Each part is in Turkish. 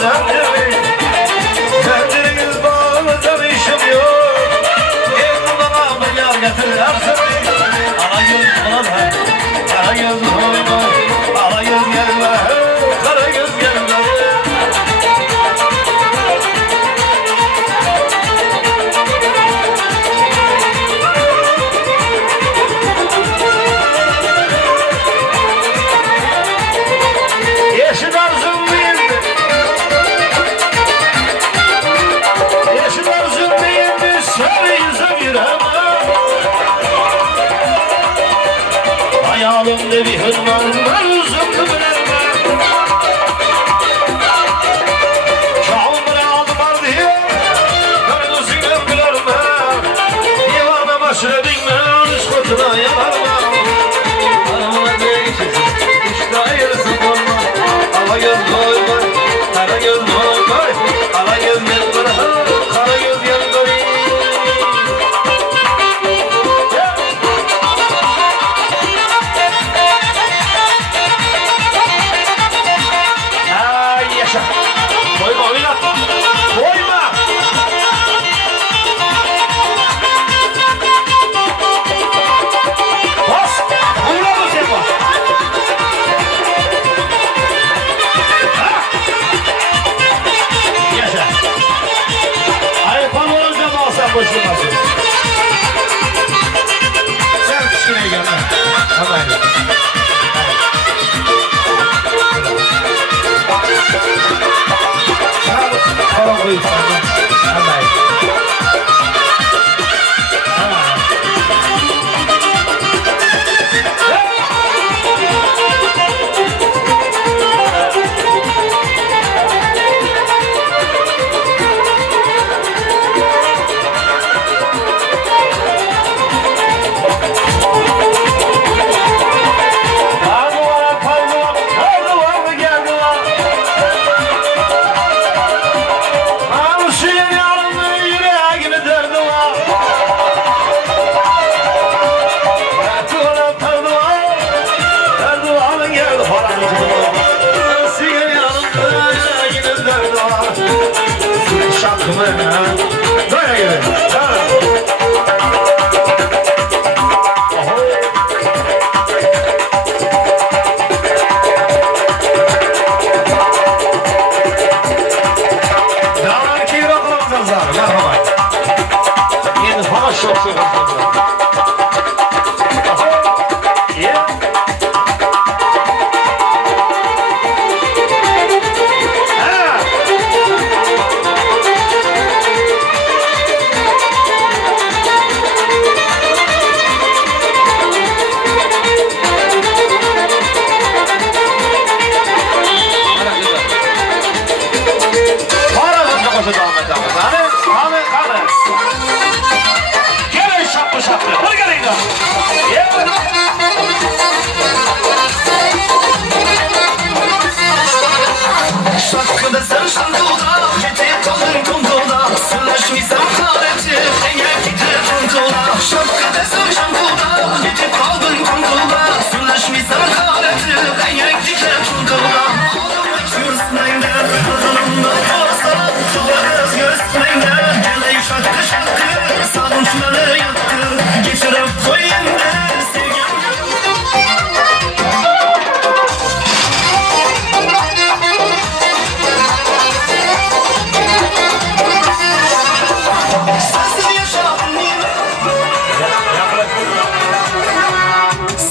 zinciri. Zinciriniz bağlıdır işim yok. Evde bana bir yar getirirsin. Kara göz bana, kara göz bana, kara göz gelme, kara göz gelme. Yeşil arzum değildi. Yeşil arzum değildi. Sarı yüzüm yüreğime. Hayalimde bir hırman var uzundu bilerme. Şahımını aldım al diye. Gönlüsünü gülerme. Divana başına binme. Rüşkotuna yalarma. Hanımına değişirsin. İşte ayırsın olma. Kara göz koy, kara göz koy, kara göz gel koy, kara göz gel koy. Ay yaşa, koyma oynat, koyma. Bas, vurma mı sen bas? Yaşa. Ayıpan olunca mı alsan boşulmasın? Sen kişine gel lan. Hadi. Tamam koyup sana. Hadi. Böyle gibi. Dağlar ki yıraklamazlar zaten. Merhaba. Yeni falan çok çok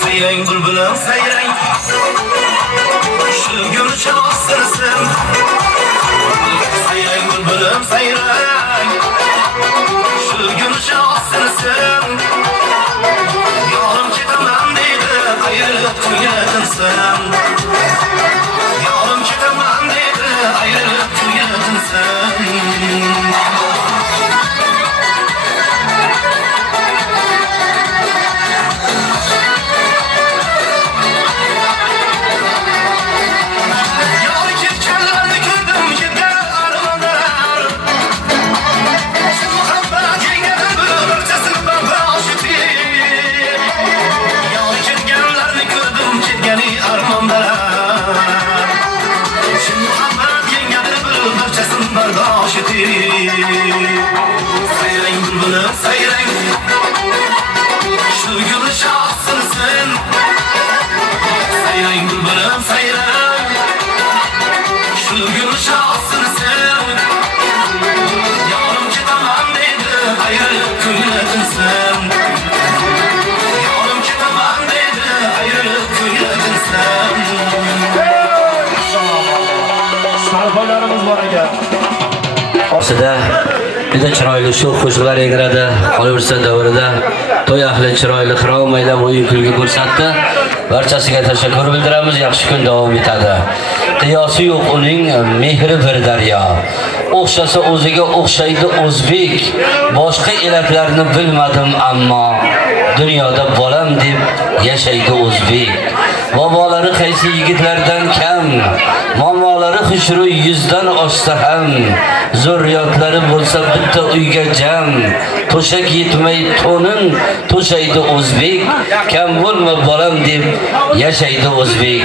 Seyreng bülbülüm seyreng, şu gül çalsırsın. Seyreng bülbülüm seyreng, şu gül çalsırsın. Yarım ketemem deydi, ayrılıp tüyedinsin. Yarım ketemem deydi, ayrılıp tüyedinsin. Armanda Sayrang bülbülüm sayrang, şu gülü şahsın sen. Sayrang bülbülüm sayrang, şu gülü şahsın sen. Yarım ketamam deydi, ayrılıp kuyladın sen. Yarım ketamam deydi, ayrılıp kuyladın sen. Sarpalarımız var ekan. Aslida juda chiroyli shu qo'shiqlar yangradi. Qolaversa davrida to'y ahli chiroyli xirov maylab o'yin kulgi ko'rsatdi. Barchasiga tashakkur bildiramiz. Yaxshi kun davom etadi. Qiyosi yo'q uning mehri bir daryo. O'xshasa o'ziga o'xshaydi o'zbek. Boshqa elaklarni bilmadim ammo dunyoda bolam deb yashaydi o'zbek. Bobolari qaysi yigitlardan kam, momolari xushru yuzdan oshsa ham, zurriyotlari bo'lsa bitta uyga jam, to'shak yetmay to'nin to'shaydi o'zbek, kam bo'lma bolam deb yashaydi o'zbek.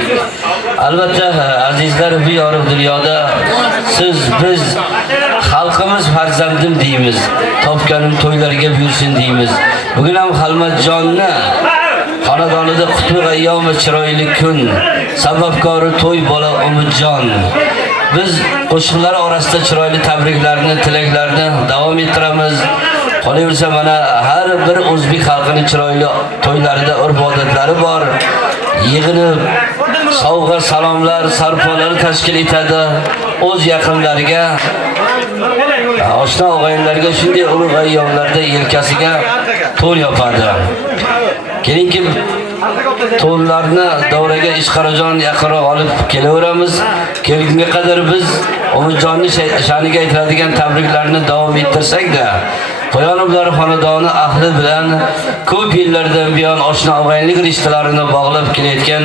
Albatta azizlar, bu yorug' dunyoda siz biz xalqimiz farzandim deymiz, topganim to'ylarga buyursin deymiz. Bugun ham Xalmatjonni xonadonida qutlug' ayyom chiroyli kun, sababkori to'y bola Umidjon. Biz qo'shiqlar orasida chiroyli tabriklarni, tilaklarni davom ettiramiz. Qolaversa mana har bir o'zbek xalqining chiroyli to'ylarida urf-odatlari bor. Yig'inib sovg'a salomlar, sarpolar tashkil etadi. O'z yaqinlariga, oshna og'aynilarga shunday ulug' ayyomlarda yelkasiga to'y yopadi. Kelingki to'nlarni davraga Ishqarajon yaqinroq olib kelaveramiz. Kelgunga qadar biz Umidjonning sha'niga aytiladigan tabriklarni davom ettirsak-da, Qo'yonovlar xonadoni ahli bilan ko'p yillardan buyon oshna og'aynilik rishtalarini bog'lab kelayotgan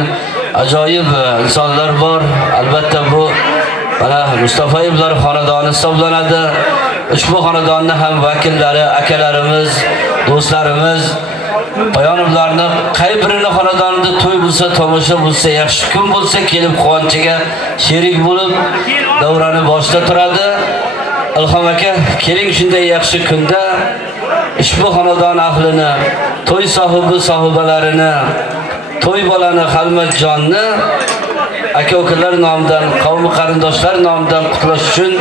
ajoyib insonlar bor. Albatta bu mana Mustafayevlar xonadoni hisoblanadi. Ushbu xonadonning ham vakillari, akalarimiz, do'stlarimiz Qo'yonovlarni qay birini xonadonida to'y bo'lsa, tomosha bo'lsa, yaxshi kun bo'lsa kelib quvonchiga sherik bo'lib davrani boshda turadi. Ilhom aka, keling shunday yaxshi kunda ushbu xonadon ahlini, to'y sohibalarini, to'y bolani Xalmatjonni aka-ukalar nomidan, qavmi qarindoshlar nomidan qutlash uchun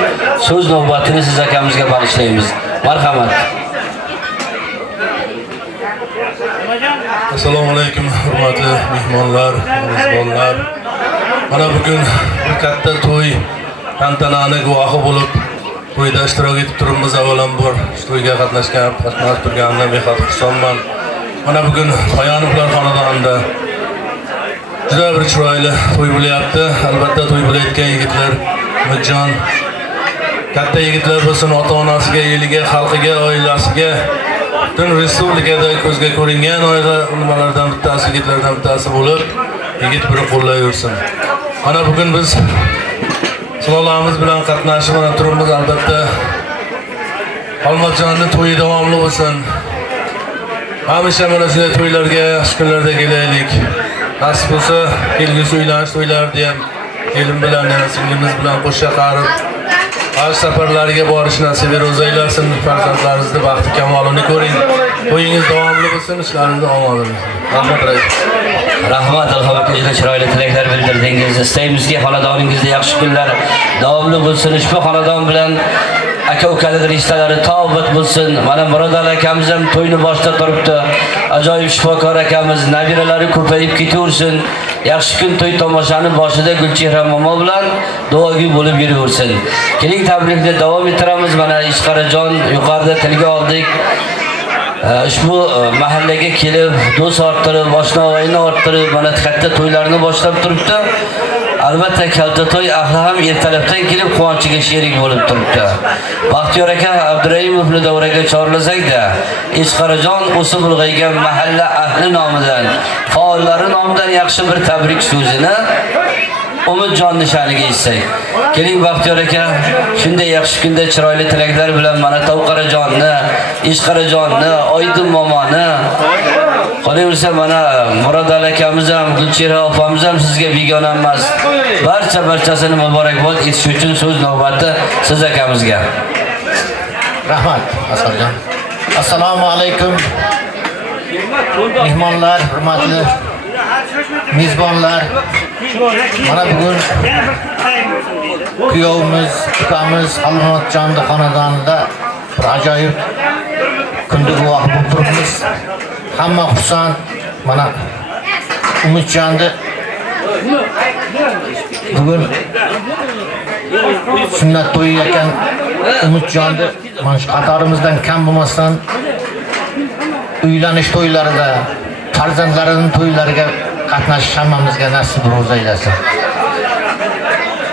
so'z navbatini siz akamizga bag'ishlaymiz. Marhamat. Assalomu alaykum hurmatli mehmonlar, mezbonlar. Mana bugun bir katta to'y tantanani guvohi bo'lib to'yda ishtirok etib turibmiz. Avvalambor to'yga qatnashgan turganimdan behad xursandman. Mana bugun Qo'yonovlar xonadonida juda bir chiroyli to'y bo'lyapti. Albatta to'y bo'layotgan yigitlar Umidjon katta yigitlar bo'lsin, ota-onasiga, eliga, xalqiga, oilasiga, butun respublikada ko'zga ko'ringan oila nimalardan bittasi, yigitlardan bittasi bo'lib, yigit biri qo'llayversin. Mana bugun biz sulolamiz bilan qatnashib turibmiz. Albatta Xalmatjonning to'yi davomli bo'lsin. Hamisha mana shunday to'ylarga, yaxshi kunlarda kelaylik. Nasib bo'lsa, kelgusi uylanish to'ylarida ham kelim bilan, yana singlimiz bilan qo'sha qarib haj safarlariga borish nasib etsin. Farzandlaringizni baxti kamolini ko'ring. To'yingiz davomli bo'lsin, ishlaringiz omon bo'lsin. Rahmat. Rahmat, alhamdulillah, juda chiroyli tilaklar bildirdingiz. Istaymizki xonadoningizda yaxshi kunlar davomli bo'lsin. Ushbu xonadon bilan aka-ukalik rishtalari tobit bo'lsin. Mana Murodali akamiz ham to'yni boshda turibdi. Ajoyib shifokor akamiz, nabiralari ko'payib ketaversin. Yaxshi kun to'y tomoshani boshida Gulchehra momo bilan duogi bo'lib yuraversin. Keling tabrikni davom ettiramiz. Mana Ishqarajon yuqorida tilga oldik. Ushbu mahallaga kelib, do'st orttirib, oshna og'ayni orttirib, mana katta to'ylarni boshlab turibdi. Albatta kalta to'y ahli ham ertalabdan kelib quvonchiga sherik bo'lib turibdi. Baxtiyor aka Abduraimovni davraga chorlasak-da, Ishqarajon o'sib ulg'aygan mahalla ahli nomidan, faollari nomidan yaxshi bir tabrik so'zini Umidjonni sha'niga aytsak. Keling Baxtiyor aka, shunday yaxshi kunda chiroyli tilaklar bilan mana Tavqarajonni, Ishqarajonni, Oydin momoni, qolaversa mana Murodali akamiz ham, Gulchehra opamiz ham sizga begona emas. Barchasini muborakbod etish uchun so'z navbati siz akamizga. Rahmat Asqarjon. Assalomu alaykum. Mehmonlar, hurmatli mezbonlar. Mana bugun kuyovimiz, ukamiz Almatjonning xonadonida bir ajoyib kunda guvoh bo'lib turibmiz. Hamma xursand. Mana Umidjonni bugun sunnat to'yi ekan. Umidjonni mana shu qatorimizdan kam bo'lmasdan uylanish to'ylarida, farzandlarining to'ylariga qatnashish hammamizga nasib ro'za aylasin.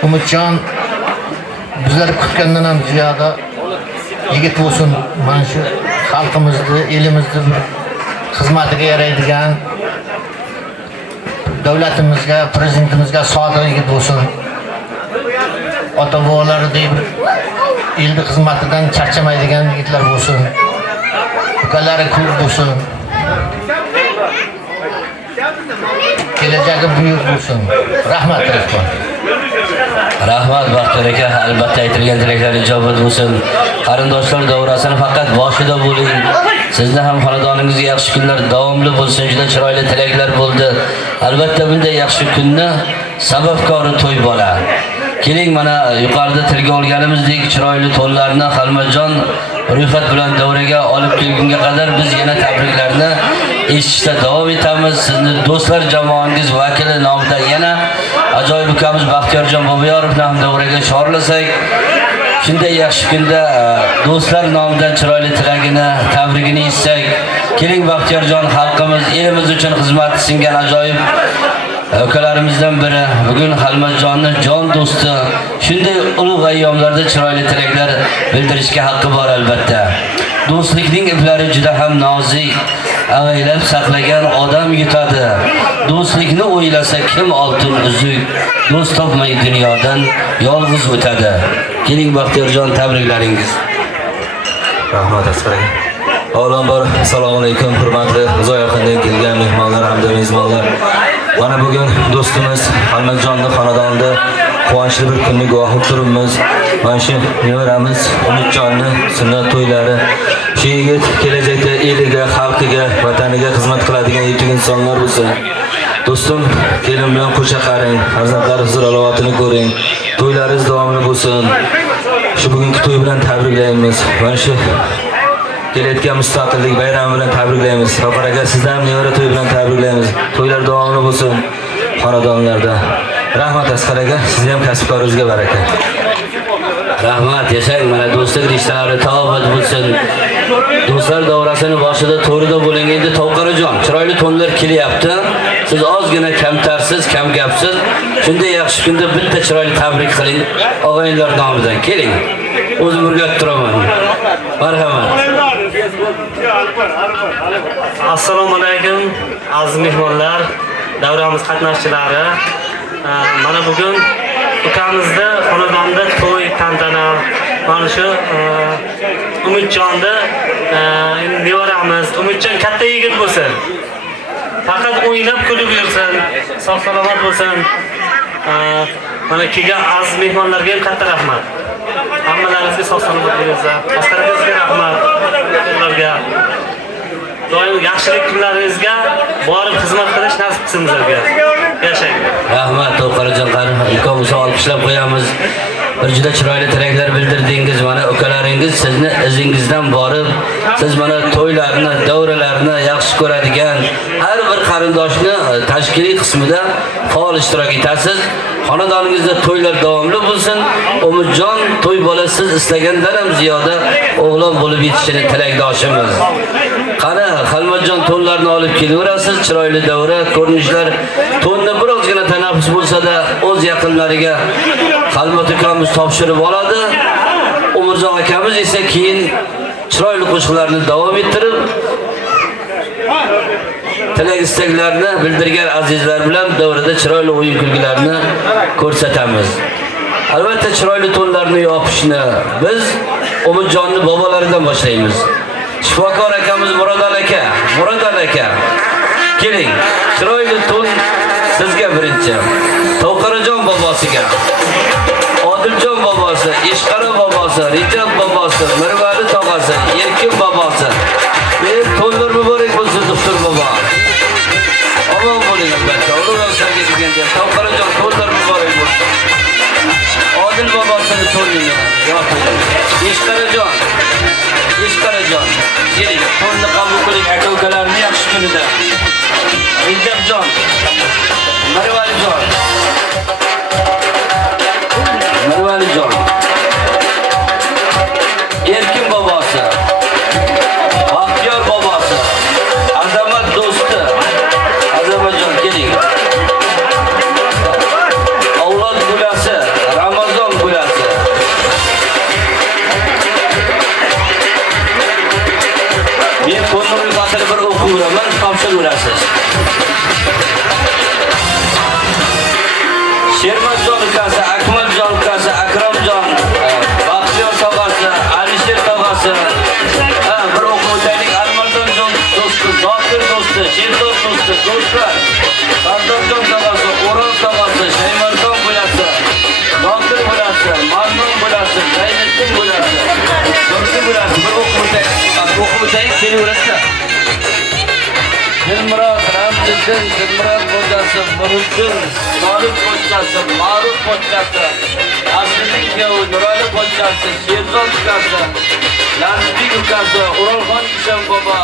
Umidjon bizlar kutgandan ham ziyoda yigit bo'lsin. Mana shu xalqimizni, elimizni xizmatiga yaraydigan, davlatimizga, prezidentimizga sodiq yigit bo'lsin. Ota-bobolaridek elni xizmatidan charchamaydigan yigitlar bo'lsin. Ukalari ko'p bo'lsin. Kelajagi buyuk bo'lsin. Rahmat Rizqon. Rahmat Baxtiyor aka, albatta aytilgan tilaklar ijobat bo'lsin. Qarindoshlar davrasini faqat boshida bo'ling. Sizni ham xonadoningizga yaxshi kunlar davomli bo'lsin. Juda chiroyli tilaklar bo'ldi. Albatta bunday yaxshi kunni sababkori to'y bola. Keling, mana yuqorida tilga olganimizdek chiroyli to'nlarni Xalmatjon ro'yxat bilan davraga olib kelgunga qadar biz yana tabriklarni eshitishda davom etamiz. Sizni do'stlar jamoangiz vakili nomidan yana ajoyib ukamiz Baxtiyorjon Boboyorovni ham davraga chorlasak, shunday yaxshi kunda do'stlar nomidan chiroyli tilagini, tabrigini eshitsak. Keling, Baxtiyorjon xalqimiz, elimiz uchun xizmati singan ajoyib ukalarimizdan biri, bugun Xalmatjonning jon do'sti, shunday ulug' ayyomlarda chiroyli tilaklar bildirishga haqqi bor albatta. Do'stlikning iplari juda ham nozik, avaylab saqlagan odam yutadi. Do'stlikni o'ylasa kim oltin uzuk, do'st topmay dunyodan yolg'iz o'tadi. Keling Baxtiyorjon, tabriklaringiz. Rahmat Asqar aka. Avvalambor assalomu alaykum hurmatli uzoq yaqindan kelgan mehmonlar hamda mezbonlar. Mana bugun do'stimiz Xalmatjonning xonadonida quvonchli bir kunni guvohi turibmiz. Mana shu nevaramiz Umidjonni sunnat to'ylari. Shu yigit kelajakda eliga, xalqiga, vataniga xizmat qiladigan yetuk insonlar bo'lsin. Do'stim, kelin bilan qo'sha qaring, farzandlar huzur alovatini ko'ring. To'ylaringiz davomli bo'lsin. Shu bugungi to'y bilan tabriklaymiz. Mana shu kelayotgan mustaqillik bayrami bilan tabriklaymiz. Safar aka, sizdan ham nevara to'y bilan tabriklaymiz. To'ylar davomli bo'lsin xonadonlarda. Rahmat Asqar aka, sizga ham kasb-koringizga baraka. Rahmat, yashang. Mana do'stlik rishtalari tobot bo'lsin. Do'stlar davrasini boshida to'rida bo'ling. Endi Tovqarajon, chiroyli to'nlar kelyapti. Siz ozgina kamtarsiz, kam gapsiz. Shunday yaxshi kunda bitta chiroyli tabrik qiling og'aynilar nomidan. Keling. O'zim o'rgatib turaman. Marhamat. Assalomu alaykum aziz mehmonlar, davramiz qatnashchilari. Mana bugun ukamizda xonadonda to'y tantana. Mana shu Umidjonni nevaramiz. Umidjon katta yigit bo'lsin. Faqat o'ynab kulib yursin, sog' salomat bo'lsin. Mana kelgan aziz mehmonlarga ham katta rahmat. Hammalaringizga sog' salomat bo'linglar. Asqaringizga rahmat. Ularga doim yaxshilik kunlaringizga borib xizmat qilish nasib qilsin bizlarga. Yashang. Rahmat Tovqarajon, ukamizga olqishlab qo'yamiz. Bir juda chiroyli tilaklar bildirdingiz. Mana ukalaringiz sizni izingizdan borib, siz mana to'ylarni, davralarni yaxshi ko'radigan har bir qarindoshni tashkiliy qismida faol ishtirok etasiz. Xonadoningizda to'ylar davomli bo'lsin. Umidjon to'y bola siz istagandan ham ziyoda o'g'lon bo'lib yetishini tilakdoshimiz. Qani Xalmatjon to'nlarni olib kelaverasiz. Chiroyli davra, ko'rinishlar. To'nni bir ozgina tanaffus bo'lsa-da o'z yaqinlariga Xalmat ukamiz topshirib oladi. Umurjon akamiz esa keyin chiroyli qo'shiqlarni davom ettirib tilak istaklarni bildirgan azizlar bilan davrada chiroyli o'yin kulgilarni ko'rsatamiz. Albatta chiroyli to'nlarni yopishni biz Umidjonni bobolaridan boshlaymiz. Shifokor akamiz Murodjon aka. Keling, chiroyli to'n sizga birinchi. Tovqarajon bobosiga. Odiljon bobosi, Ishqaro bobosi, Rejab bobosi, Mirvali tog'asi, Erkin bobosi. Men to'ldir muborak bo'lsin doktor bobo. Alloh bo'ling albatta. Alloh sizga kelganda To'qarajon to'ldir muborak bo'lsin. Odil bobosini to'ldiring. Ishqarajon. Ishqarajon. Keling, to'lni qabul qiling aka-ukalarning yaxshi kunida. Rejabjon. Mirvalijon. Mirvalijon. Erkin bobosi. Baxtiyor bobosi. Azamat do'sti. Azamatjon keling. Avlod bulasi, Ramazon bulasi. Men qo'nimli xatirni bir o'qib o'raman, topshirib o'rasiz. Shermatjon ukasi, Akmaljon ukasi, Akromjon, Baxtiyor tog'asi, Alisher tog'asi. Bir o'qib o'taylik. Almardonjon do'sti, Zokir do'sti, Sherzod do'sti, do'stlar. Sardorjon tog'asi, O'rol tog'asi, Shaymardon bo'lasi, Zokir bo'lasi, Mamnun bo'lasi, Zayniddin bo'lasi, Turki bo'lasi. Bir o'qib o'taylik, kelaverasizlar. Dilmurod Ramziddin, Dilmurod pochchasi, Muruddin, Solih pochchasi, Ma'ruf pochchasi, Asliddin kuyovi, Nurali pochchasi, Sherzod ukasi, Lansbek ukasi, O'rolxon Ishon bobo,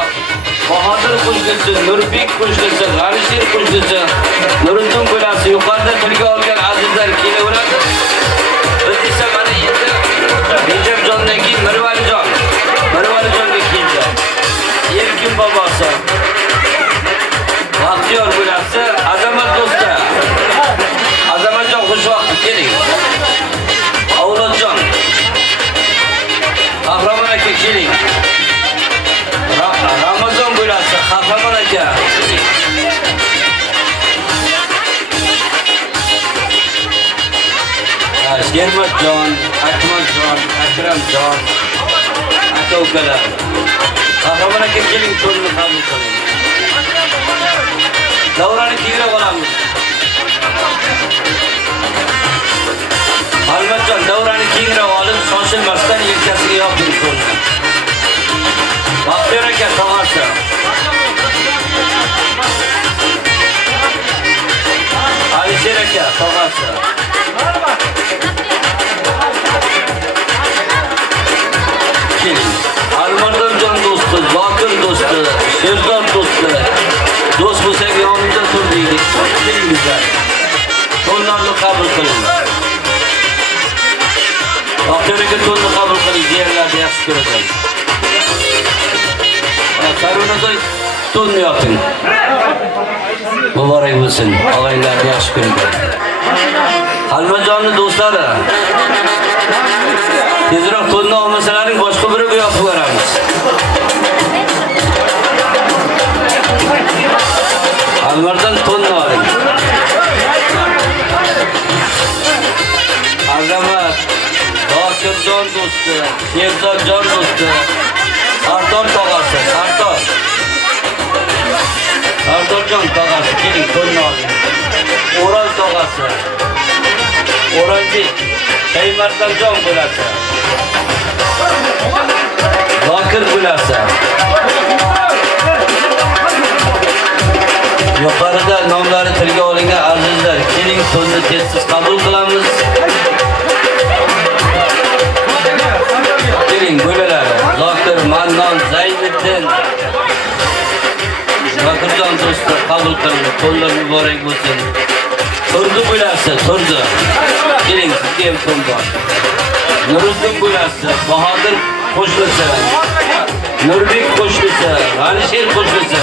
Bahodir qo'shnisi, Nurbek qo'shnisi, G'anisher qo'shnisi, Nuriddin bo'lasi, yuqorida tilga olgan azizlar kelaveradi. Biz esa mana endi Rejabjondan keyin Mirvalijonga keldi. Erkin bobosi, Baxtiyor bo'lasi, Azamat do'sti. Azamatjon xush vaqt keling. Avlodjon. Qahramon aka keling. Ramazon bo'lasi, Qahramon aka. Shermatjon, Akmaljon, Akramjon, aka-ukalar. Qahramon aka keling, to'lni qabul qiling. Davrani keyinroq olamiz. Almatjon, davrani keyinroq olib, shoshilmasdan yelkasiga yoping to'lni. Baxtiyor aka tog'asi. Alisher aka tog'asi. Keling. Almardonjon do'sti, Zokir do'sti, Sherzod do'sti. Do'st bo'lsak yonimizda tur deylik. Kelingizlar. To'llarni qabul qiling. Baxtiyorga to'lni qabul qiling, diğerlarni yaxshi ko'rasan. Karunadoy to'lni yoping. Muborak bo'lsin. Og'aylarni yaxshi ko'rasan. Almajonni do'stlari. Tezroq to'lni olmasalaring boshqa biriga yopib beramiz. Almardan to'lni oling. Azamat, Zokirjon do'sti, Sherzodjon do'sti, Sardor tog'asi, Sardorjon tog'asi, keling to'lni oling. O'rol tog'asi, O'rolbek, Shaymardonjon bo'lasi, Zokir bo'lasi. Yuqorida nomlari tilga olingan azizlar, keling to'lni tezsiz qabul qilamiz. Keling bo'lalar. Zokir, Mannon, Zayniddin, Zokirjon do'sti qabul qiling. To'llar muborak bo'lsin. Turdi bo'lasi, Turdi. Keling, sizga ham to'l bor. Nuriddin bo'lasi, Bahodir qo'shnisi, Nurbek qo'shnisi, G'anisher qo'shnisi.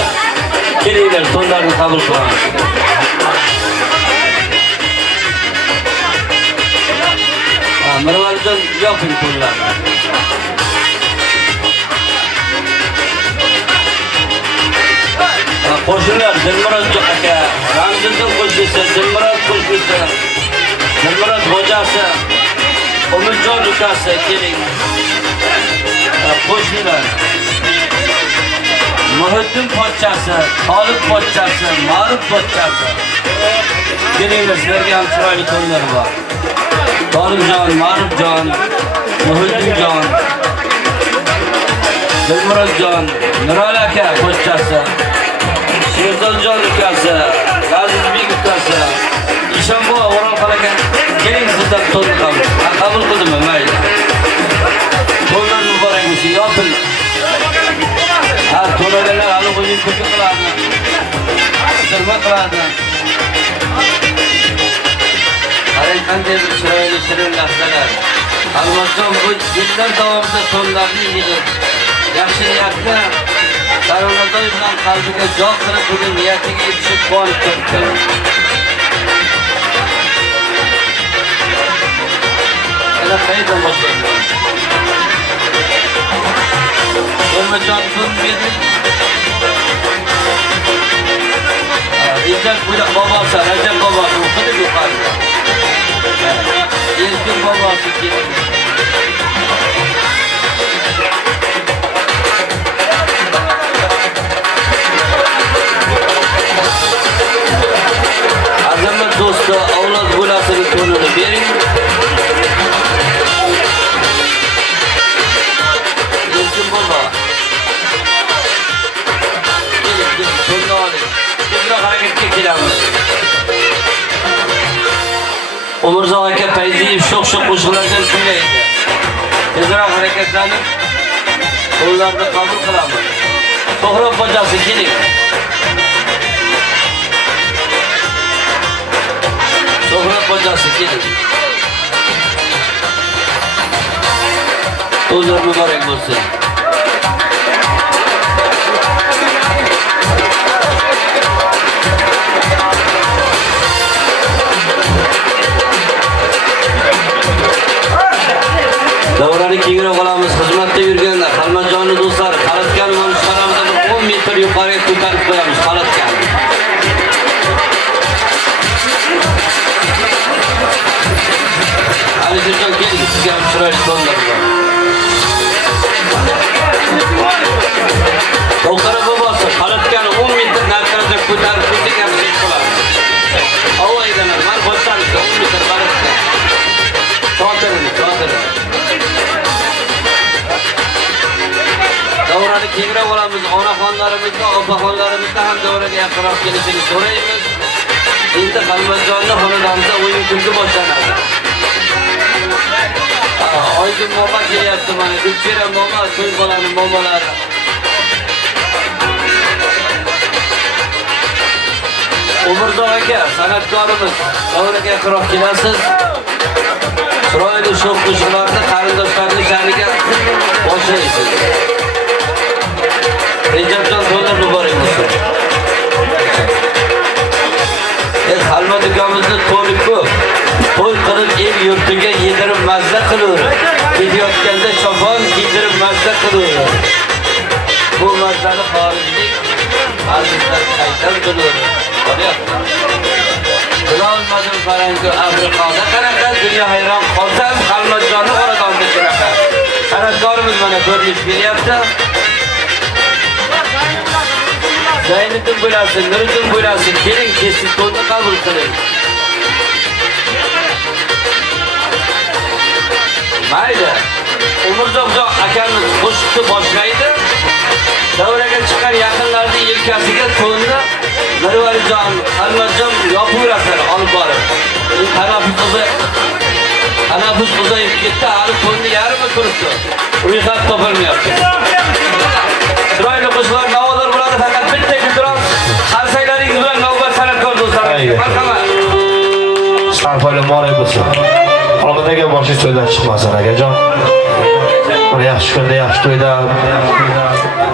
Kelinglar, to'llarni qabul qilamiz. Mirvalijon yoping to'llarni. Qo'shnilar, Dilmurod aka, Ramziddin qo'shnisi, Dilmurod qo'shnisi, Dilmurod xo'jasi, Umidjon ukasi, keling. Qo'shnilar. Muhiddin pochchasi, Tolib pochchasi, Ma'ruf pochchasi. Kelinglar, sizlarga ham chiroyli to'ylar bor. Tolibjon, Marufjon, Muhiddinjon, Dilmurodjon, Nurol aka qo'shchasi, Sherzodjon ukasi, Azizbek ukasi, Ishonboy O'rolxon aka, keling sizdan to'y qabul qildimmi? Mayli. To'ylar muborak bo'lsin, yoping. Ha, to'ylarlar hali o'yin ko'p qiladi. Sirma qiladi. Qarang qanday bir chiroyli shirin lahzalar. Albatta bu yillar davomida to'ylarni yig'ib, yaxshi niyatda Daryonozoy bilan qalbiga joy qilib bugun niyatiga yetishib quvonib turibdi. Ana qayerdan boshlaymiz? O'rmajon pul berdi. İzzet Buyraq bobosi, Rajab bobosi o'qidi yuqorida. Erkin bobosi keldi. Azamat do'sti, avlod bo'lasini to'nini bering. Erkin bobo. To'nni oling. Tezroq harakatga kelamiz. Umurzoq aka Fayziyev sho'x-sho'x qo'shiqlardan kuylaydi. Tezroq harakatlanib, qo'llarni qabul qilamiz. To'g'ri xo'jasi keling. To'g'ri xo'jasi keling. To'ylar muborak bo'lsin. Davrani kengroq qilamiz. Xizmatda yurganlar, Xalmatjonni do'stlar, qalatgan mushtaramizni 10 metr yuqoriga ko'tarib qo'yamiz. Qalatgan. Alizjon keling, sizga ham chiroyli to'nlar bor. To'qara bobosi, qalatgani 10 metr narxlarda ko'tarib qo'ysak yaxshi ish qiladi. Avaydalar, mana boshlanishda 10 metr qalatgan. Chotirini. Davrani kengroq olamiz, onaxonlarimizni, opaxonlarimizni ham davraga yaqinroq kelishini so'raymiz. Endi Xalmatjonni xonadonida o'yin kulgi boshlanadi. Oydin momo kelyapti mana, Gulchehra momo, to'y bolani momolari. Umurzoq aka, san'atkorimiz, davraga yaqinroq kelasiz. Chiroyli sho'x qo'shiqlarni qarindoshlarning sha'niga boshlaysiz. Rejabjon to'ylar muborak bo'lsin. Xalmat ukamizni to'y ko'p. To'y qilib el yurtiga yedirib mazza qilur. Ketayotganda chopon kiydirib mazza qilur. Bu mazzani xorijlik azizlar qaydan bilur? Bilolmadim Farango Afrikada qanaqa dunyo hayron qolsam Xalmatjonni xonadonida shunaqa. San'atkorimiz mana ko'rinish beryapti. Zayniddin bo'lasin, Nuriddin bo'lasin, keling kesib to'yni qabul qiling. Mayli. Umurzoq akamiz qo'shiqni boshlaydi. Davraga chiqqan yaqinlarning yelkasiga to'yni Mirvalijon, Xalmatjon yopaverasizlar olib borib. Tanaffus uzayib ketdi, hali to'yni yarmi turibdi. Ro'yxat topilmayapti. Chiroyli qo'shiqlar navolar bo'ladi, faqat bitta iltimos qarsaylaringiz bilan navbat san'atkor do'stlarim. Marhamat. Sarfoyli muborak bo'lsin. Oldidagi boshqa to'ylar chiqmasin akajon. Mana yaxshi kunda, yaxshi to'yda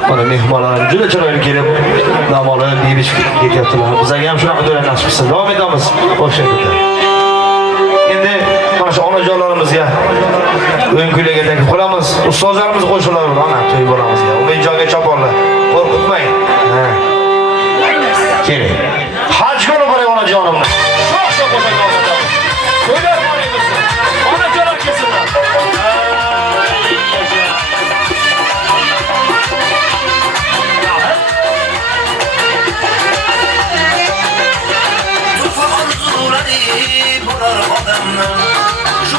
mana mehmonlar juda chiroyli kelib, dam olib, yeyish ketyaptilar. Bizga ham shunaqa to'ylar nasib etsin. Davom etamiz. O'sha yerda. Endi mana shu onajonlarimizga o'yin kuylarga taklif qilamiz. Ustozlarimiz qo'shiqlar mana to'y bo'lamizga. Umidjonga choponlar. Qo'rqitmang. Keling. Haj kuni bo'ray onajonimni. Sho'x qo'shiqlar. To'ylar muborak bo'lsin. Onajonlar kelsinlar. Shu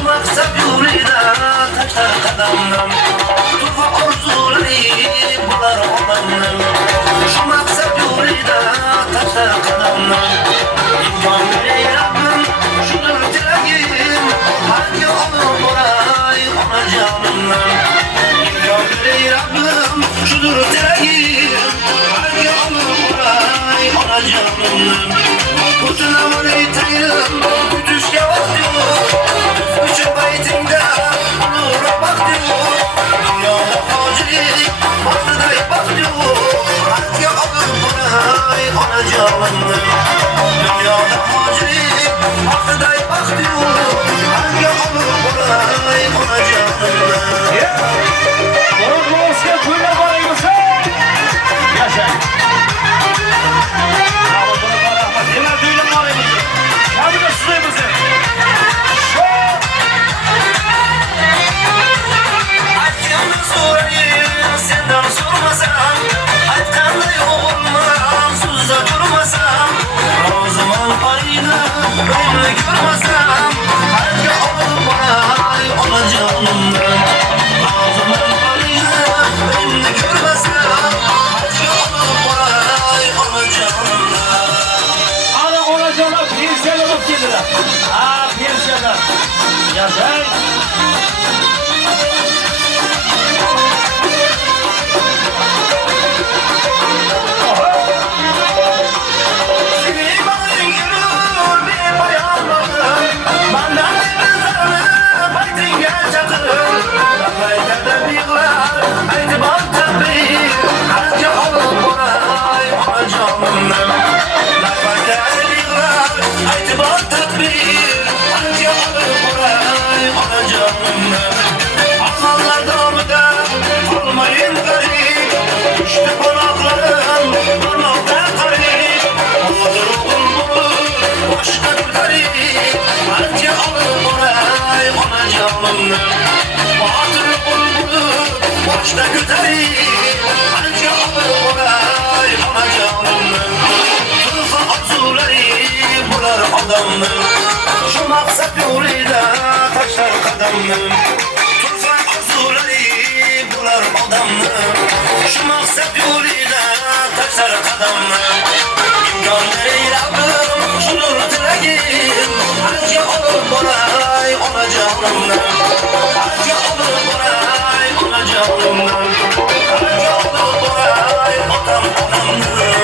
aytib taqdir qancha olib boray onajonimni navbatda yig'lar aytib taqdir qancha olib boray onajonimni amallar davomida olmayin g'arib tushdi qo'noqlarim barmoqda qarib hozir boshqa ko'tarib qancha olib boray onajonimni botir boshda ko'tarib qancha olib boray onajonimni turfa orzulari bo'lar odamni shu maqsad yo'lida tashlar qadamni turfa orzulari bo'lar odamni shu maqsad yo'lida tashlar qadamni imkonlari Rabbim shudur tilagim qancha olib boray onajonimni qancha olib boray onajonimni qancha olib boray otam onamni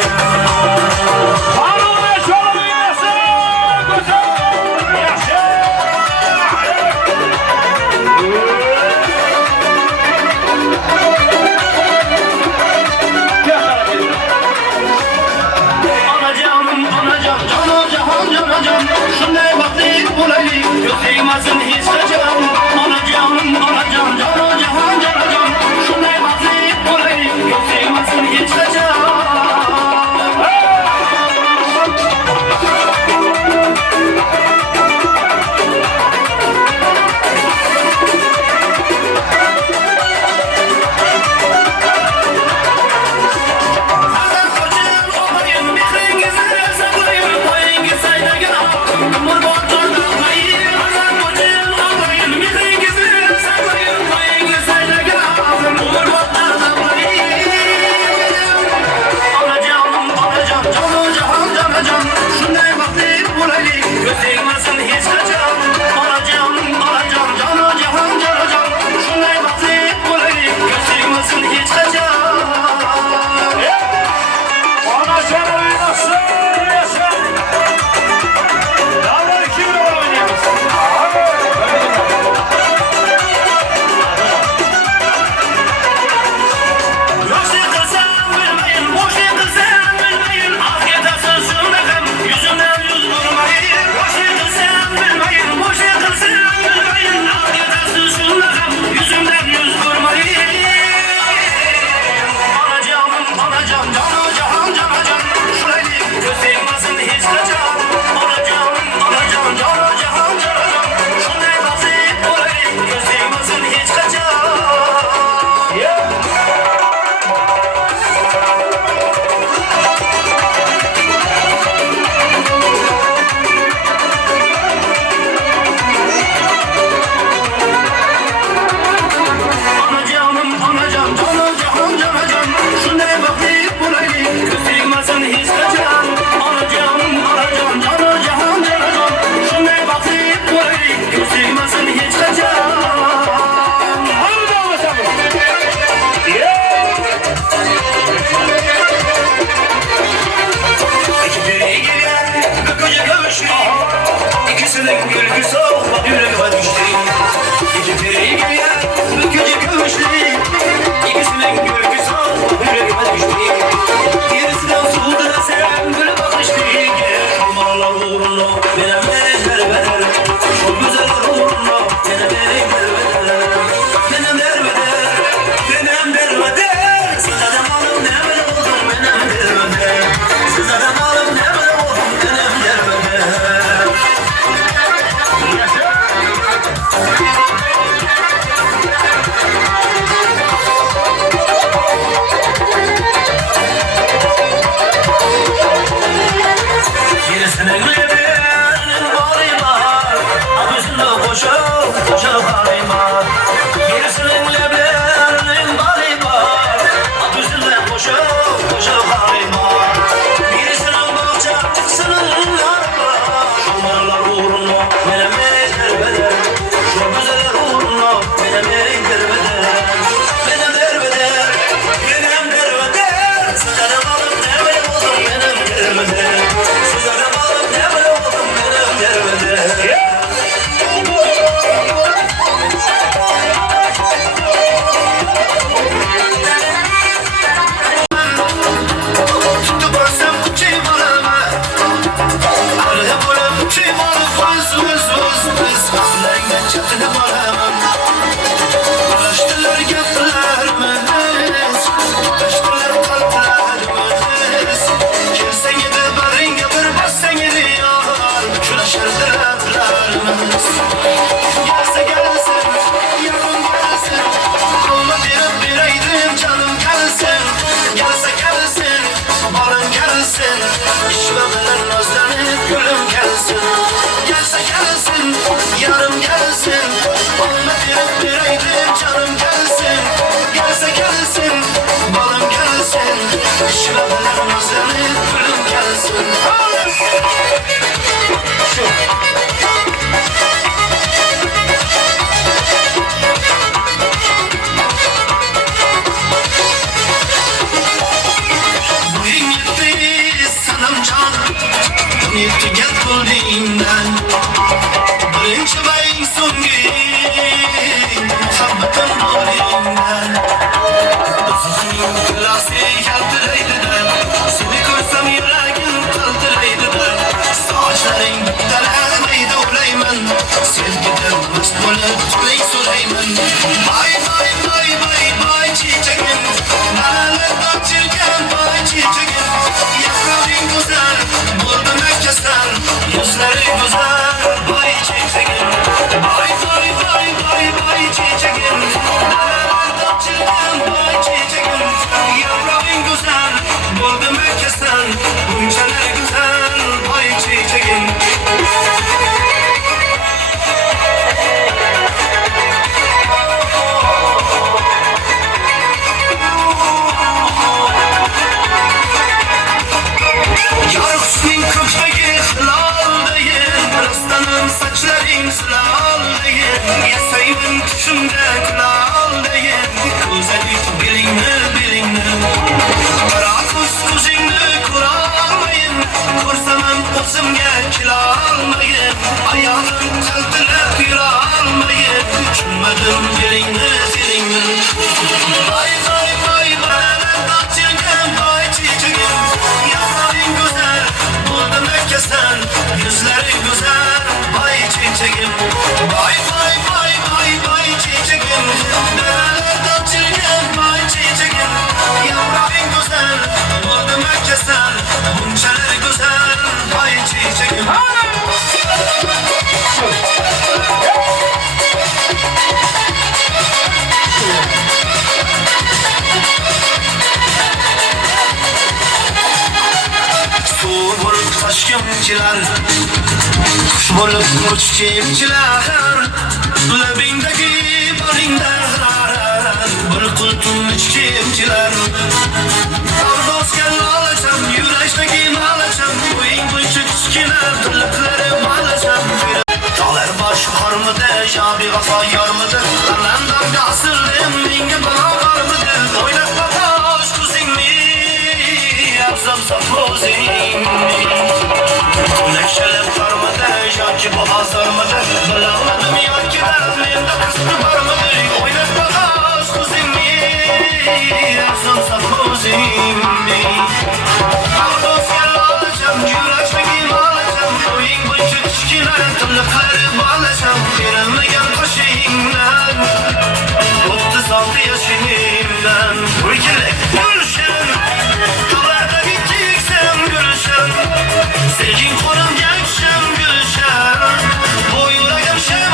shunday baxtli bo'laylik yo'q tegmasin hech qachon onajonim onajon jonu jahon jonajon shunday yarım gelsin. Bana verip vereydim canım gelsin. Gelse gelsin, balım gelsin. Şıradalarım özeni gülüm gelsin. Şu. Bugün gitti sanım canım. Yetti gel kulliğinden. Birinci ve songi muhabbetin kulliğinden. Uzun klası yaldıraydıdan. Seni görsem yüreğim kaldıraydıdan. Saçların delemeydi olayman. Sevgiden mest olup tüley sorayman. Bay bay bay bay bay çiçeğim. Nalet açırken bay çiçeğim. Yaprağın güzel, buldum herkesten. Yüzleri güzel, bay çiçeğim. Bay bay bay bay bay çiçeğim. Nalet açırken bay çiçeğim. Yaprağın güzel, buldum herkesten. Buncalar güzel, bay çiçeğim. Yar husnin kökteki hilaldayım. Rastanın saçların zilaldayım. Yasayımın düşümde kulaldayım. Güzellik bilinir. Kara kuskuzingni kuralmayın. Kursamam o'zimga kelolmayın. Ayağım kaltırıp yürolmayın. Tushunmadim dilingni. Bay bay bay bay açılgan bay çiçeğim. Yaprağın güzel, buldum herkesten. Yüzleri güzel, bay çiçeğim. Bay bay bay bay bay çiçeğim. Nerelerde açılgan bay çiçeğim. Yaprağın güzel, buldum herkesten. Buncalar güzel, bay çiçeğim. Suv bo'lib toshgimchilar, qush bo'lib uchgimchilar, labingdagi bolingda bir qultum ichgimchilar. Dardosga lolacham, yurakdagi malacham, o'ying buncha kichkina tiliklarim malacham. Dağlar baş harmıdı, ya bir vafa yarmıdı. Alandan asırdım, minge bana varmıdı. Oynatma taş kuzingni, yapsam safozingni. Nekşelep varmıdı, ya ki baba sarmıdı. Bulamadım yankiden, mende kısmı varmıdı. Oynatma taş kuzingni, yapsam safozingni. Ardos gel alacağım, yürekdeki malacağım. Oyun bunca kichkina tiliqlari bolacham. Berilmagan qo'shingdan, 36 yoshingdan. O'rgilak gulshan, ko'lardagi keksan gulshan. Sekin qo'limga akshan gulshan. Bu yuragim sham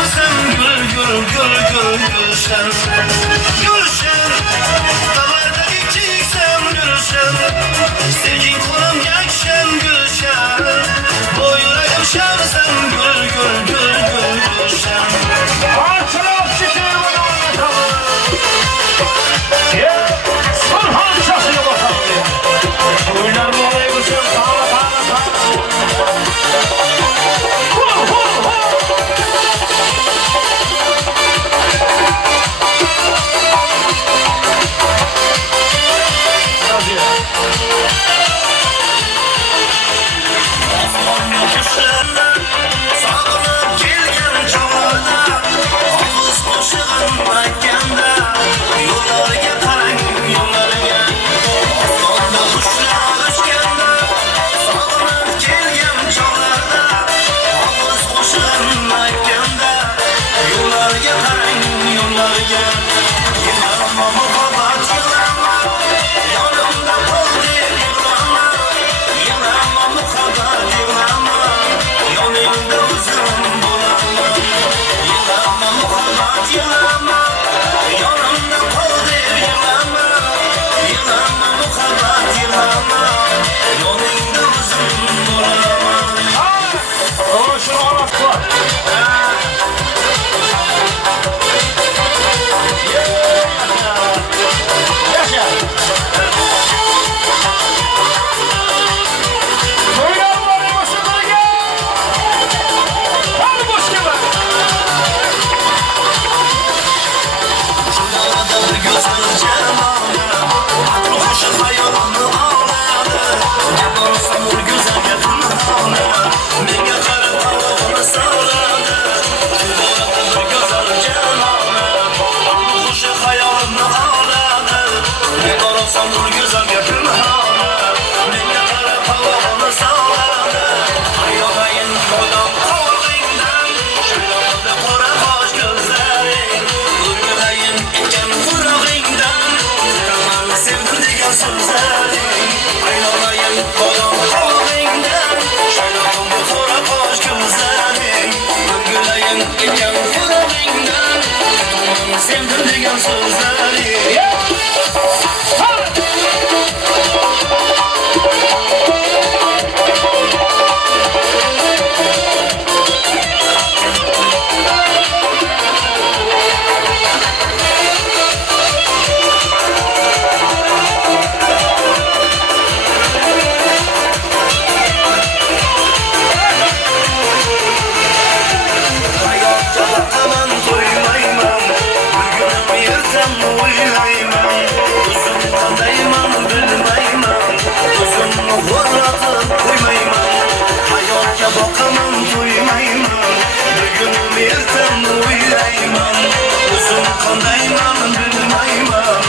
sözleri. Aman duymayman, bugünüm yırtam uylayman. Uzun kandayman bilmayman, uzun horlatıp koymayman. Hayotga boqaman duymayman, bugünüm yırtam uylayman. Uzun kandayman bilmayman,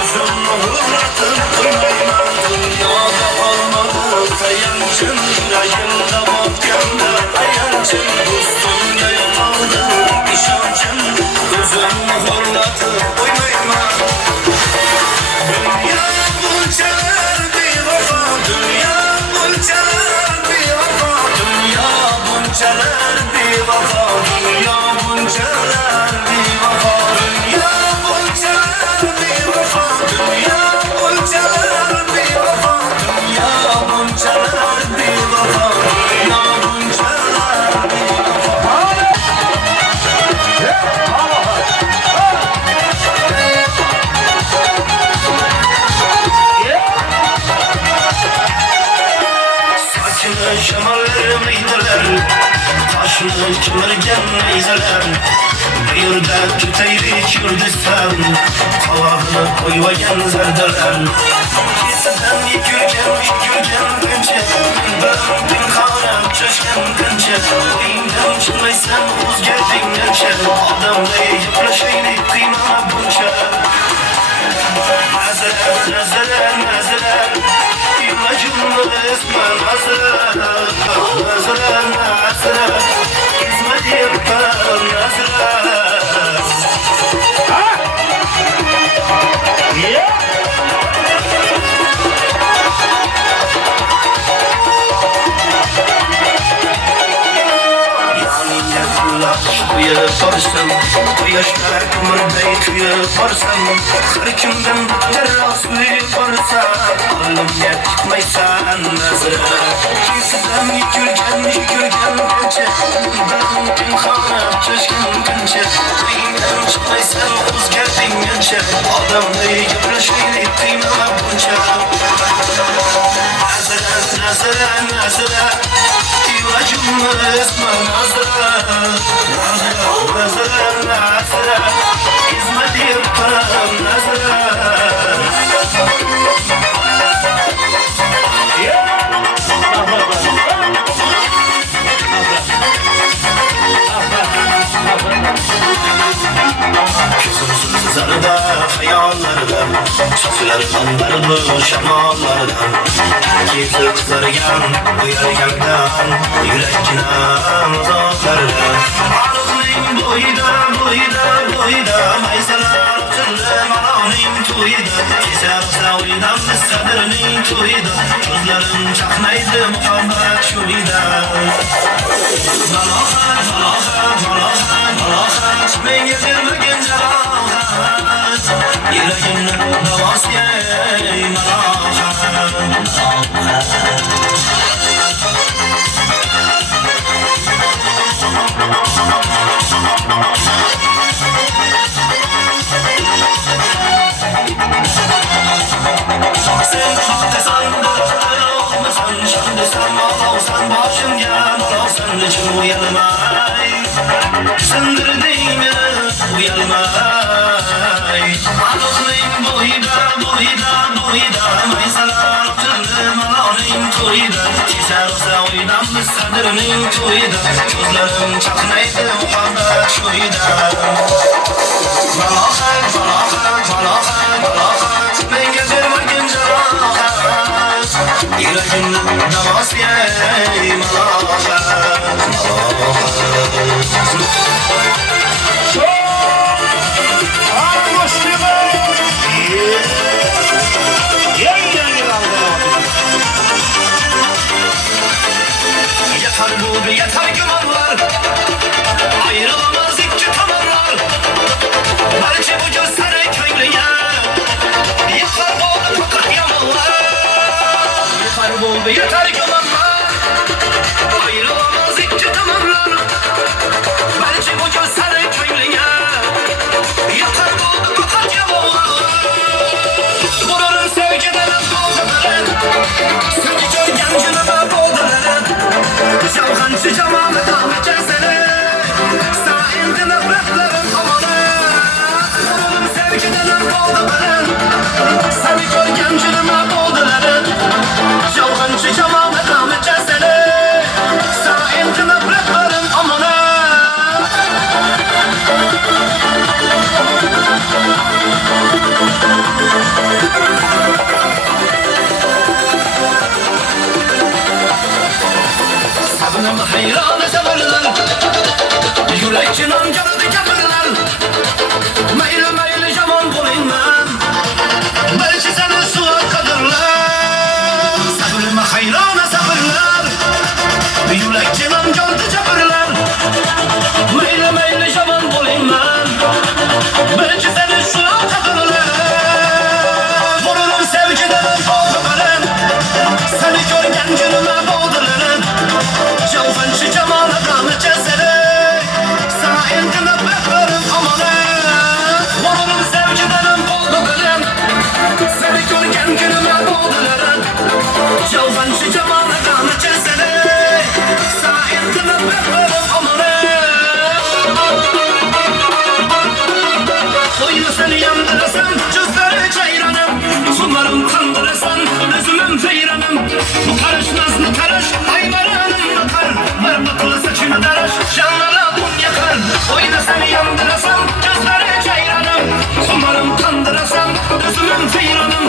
uzun horlatıp koymayman. Dünyada olmadı tayançım, yüreğimde botganda ayancım. Dostumga yo'qoldi ishonchim, ko'zimni xo'rlatib qo'ymayman. Dünya bunchalar bevafo, dünya bunchalar bevafo, dünya bunchalar bevafo, dünya bunchalar bevafo, dünya bunchalar bevafo, dünya bunchalar bevafo, dünya bunchalar bevafo, dünya bunchalar Saçını şamarlarım eydiler, taşını kemirgen neyzeler. Bir yerde tüteylik Kürdistan, kavağını koyvayan zerdeler. Keseden yükürgen günce, ben pinkanım çöşken günce. Oyundan çıkmaysam uzgerdin gençe, adamla yıplaşaylık kıymana bunca. Nazeler, ilacımla esma nazeler. Hizmet yapan nazeler. Yaparsam, bu yaşta kumarda yaparsam, her kimden teras yaparsa, ölümye çıkmaysan nazara. Kimseden yükürgen gençe, ben pinkanım çöşken gençe. Kıyımdan çıkmaysan uzgerdin gençe, adamla yıplaşaylık kıymana bunca. Nazara, ilacımla esma nazara. Nazara, hizmet yapan nazara. Gözümsüz zarda hayallardan, sözlerden vardı şamallardan. Kitliklerden, uyargandan, yürekinen uzaklardan. Arzuim boyda, maysalar tüllüm alanım tuyda. Keserse oynam sadrinin tuyda, gözlerim çakmaydı muhabbet şuyda. Malahat, men getirmegen jarahat, yüreğimden davasiyey malahat. Sen haklısın, olmasan, şandısın, ağlausan, başımga malausan, için uyanmay. Sındırdın uyalmay. Ağzım boyda, maysalar tüllüm alanım tuyda. Keserse oynamlı sadrının tuyda, gözlerim çakmaydı muhabbet şuyda. Malahat, men getirmegen jarahat, yüreğimden davasiyey malahat. Yeter gümanlar, ayrılamaz iki tamarlar. Belki bu göz sana yeter yalanlar ayrılamaz iki zamanlar belki bu gözleri köylüye yeter oldu bu kaç yalanlar vurarım sevgiden boğdaların seni görgen canıma boğdaların yalgancı cemalı davet seni sahilde nefretlerin havalı vurarım sevgiden boğdaların seni görgen canıma boğdaların yalgancı cemalı davet seni sahilde nefretlerin havalı Sabınım hayranı sabırlar Yürekçin amcanı kapırlar Meyli meyli zaman bulayım ben Belki seni suya kadırlar Sabınım hayranı sabırlar Yürekçin amcanı kapırlar Meyli meyli zaman bulayım ben Belki seni suya kadırlar Vururum sevgiden boğdularım Seni görgen günüme boğdularım Yalvancı cemala kanı cezeri Sahilde nefretlerim amanı Vururum sevgiden boğdularım Seni görgen günüme boğdularım Yalvancı cemala kanı cezeri Sahilde nefretlerim amanı Oyunu seni yandırasın Cüzleri ceyranım Sularım kandırasın Üzümüm ceyranım Bu karış nazlı karış Aymaranım bakar Barmaklı saçını daraş Canlara mum yakar Oyunu seni yandırasın Cüzleri ceyranım Sularım kandırasın Üzümüm ceyranım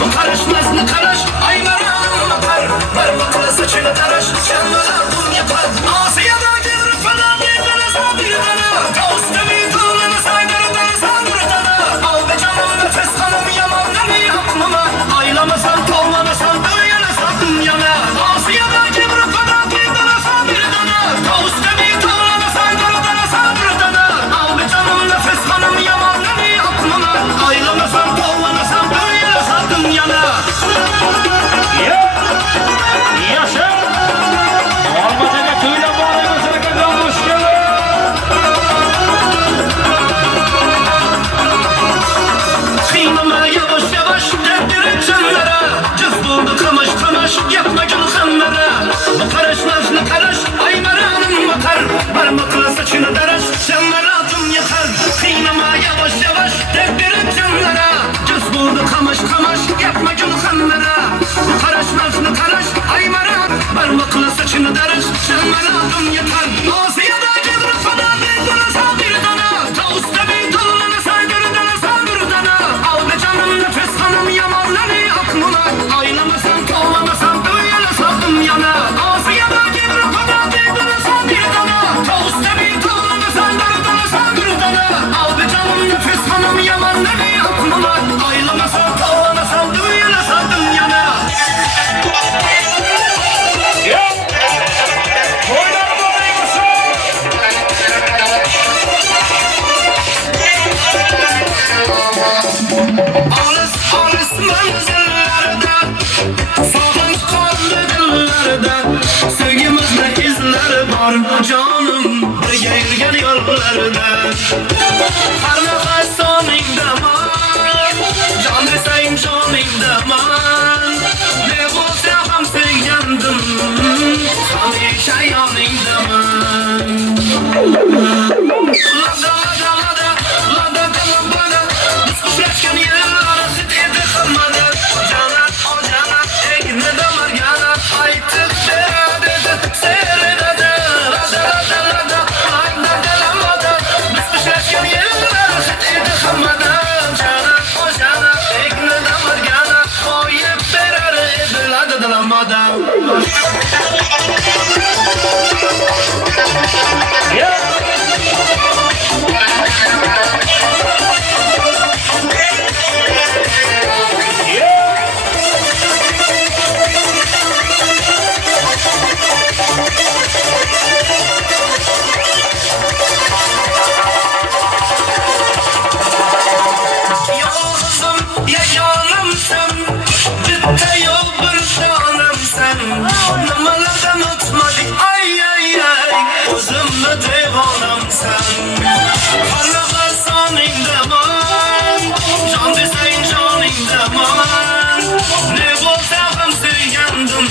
Bu karış nazlı karış Aymaranım bakar Barmaklı saçını daraş Canlara mum yakar Asiyada gelir falan Yedene sabir dana Tavustemi tuğlanı saydırı sandırıdana Al be canım nefes kanım yaman ne yapmama Aylamasam kovlamasam böyle sattım yana Asiyada gelir falan Yedene sabir dana Tavustemi tuğlanı saydırı Al be canım nefes kanım yaman ne yapmama Aylamasam kovlamasam böyle sattım yana Yaşa Almadığına tüyle bağlı Sırkıdan hoş geldin Kıymama yavaş yavaş Derdirin çöllere Cız buldu kamaş kamaş Yapma gül kanlara Bu karış nazlı karış Aymaranın bakar Parmakla saçını daraş Canlara adım yakar Kıymama yavaş yavaş Derdirin çöllere Cız buldu kamaş kamaş Yapma gül kanlara Bu karış nazlı karış Aymaran Parmakla saçını daraş Canlara adım yakar Asiyada gelir falan Bildire sabir dana Tavus'ta bir dolunana saygırı dana sabır dana Al be canım nefes kanım yaman ne aklına Aylamasam kovlamasam böyle sattım yana Asiyada gelir falan Bildire sabir dana Tavus'ta bir dolunana saygırı dana sabır dana Al be canım nefes kanım yaman ne aklına Aylamasam kovlamasam böyle sattım yana Alis alis manzarlarda Sağlam kanlı dillerde Sevgimizde izler var Canım birge yürgen yollarda Her nefes soningde man Can deseyim caningde man Ne bulsa ham sevgendim Hamisha yaningde man Lada lada lada Lada kalın bana Biz kuşlaşken yıllara Zidiyede kalmadı Canat o canat Eğne damar yanat Aytık beradede Seyredede Lada lada lada Ayna delamadı Biz kuşlaşken yıllara Zidiyede kalmadı Canat o canat Eğne damar yanat Oyep beradede Lada delamadı Yolsum ya yanımsın Bitte yol bir tanımsın Ne bo'lsa ham sevgandim,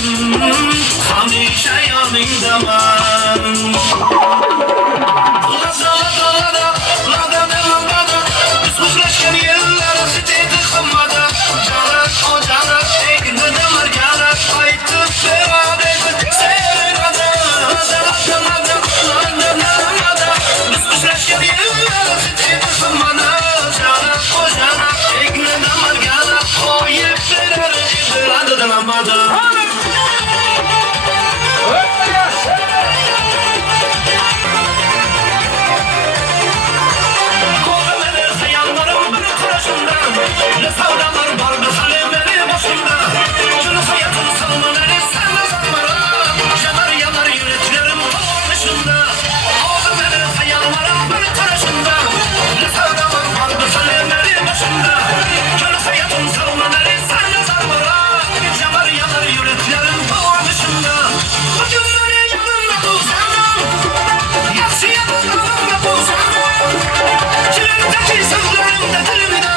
hamisha yoningdaman. Biz uchrashgan yillar xiteti hammada. Jarak, o jarak, egnida margarak, aytib beradi, sevinadi. Biz uchrashgan yillar xiteti hammada. Jarak, o jarak, egnida margarak, qo'yib beradi, beradi dilamada. Ne savdalar vardı halimleri başımda. Şunu hayatım salmaları sen nazarlara. Yanar yanar yüreklerim kavarmışımda. Oldu benim hayallerim bir karışımda. Ne savdalar vardı halimleri başımda. Şunu hayatım salmaları sen nazarlara. Yanar yanar yüreklerim kavarmışımda. Bu günleri yanımda bulsam, yaşayamam yanımda bulsam. Çilekteki sözlerimde dilimde.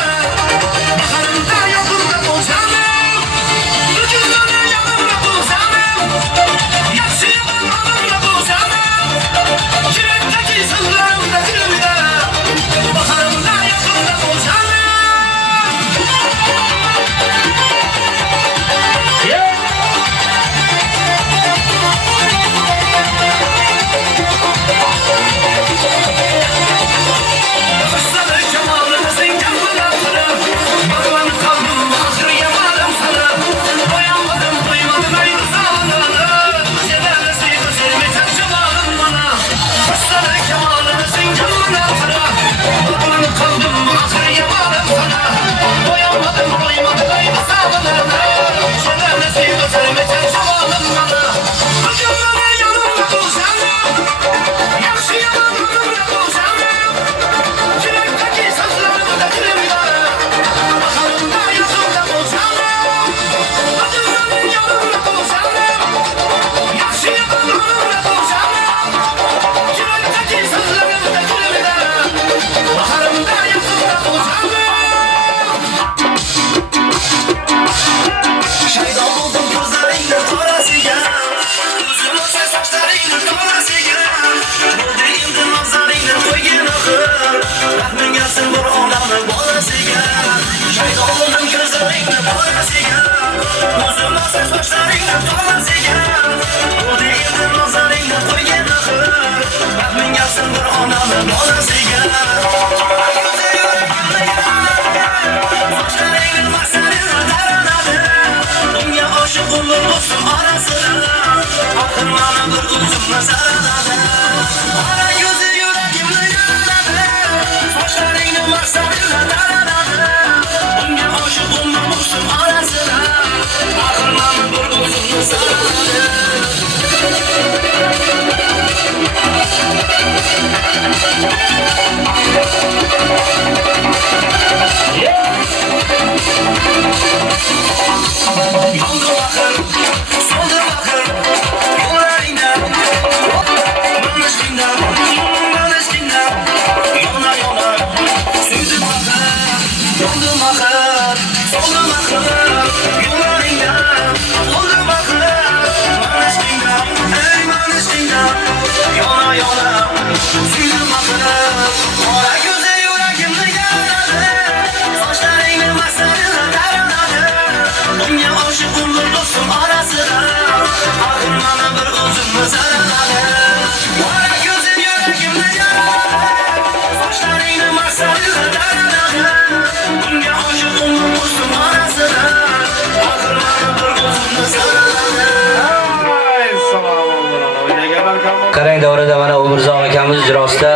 Qarang, davrada mana Umurzoq akamiz ijrosida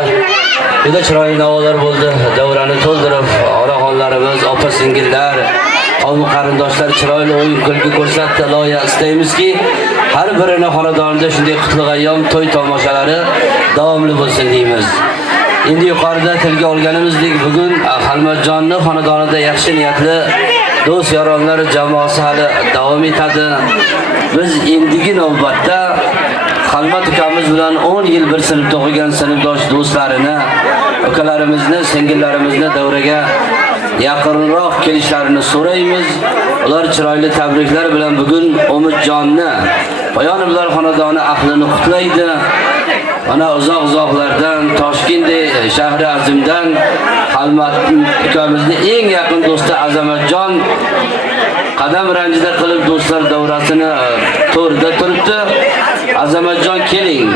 juda chiroyli navolar bo'ldi. Davrani to'ldirib, onaxonlarimiz, opa-singillar, qavm qarindoshlar chiroyli o'yin kulgi ko'rsatdi. Loya istaymizki, har birini xonadonida shunday qutlug' ayyom to'y tomoshalari davomli bo'lsin deymiz. Endi yuqorida tilga olganimizdek, bugun Xalmatjonning xonadonida yaxshi niyatli do'st yoronlar jamoasi hali davom etadi. Biz endigi navbatda Xalmat ukamiz bilan 10 yil bir sinfda o'qigan sinfdosh do'stlarini, ukalarimizni, singillarimizni davraga yaqinroq kelishlarini so'raymiz. Ular chiroyli tabriklar bilan bugun Umidjonni, Poyoniblar xonadoni ahlini qutlaydi. Mana uzoq-uzoqlardan, Toshkent shahri azimdan Xalmat ukamizning eng yaqin do'sti Azamatjon qadam ranjida qilib do'stlar davrasini to'rida turibdi. Azamatjon keling.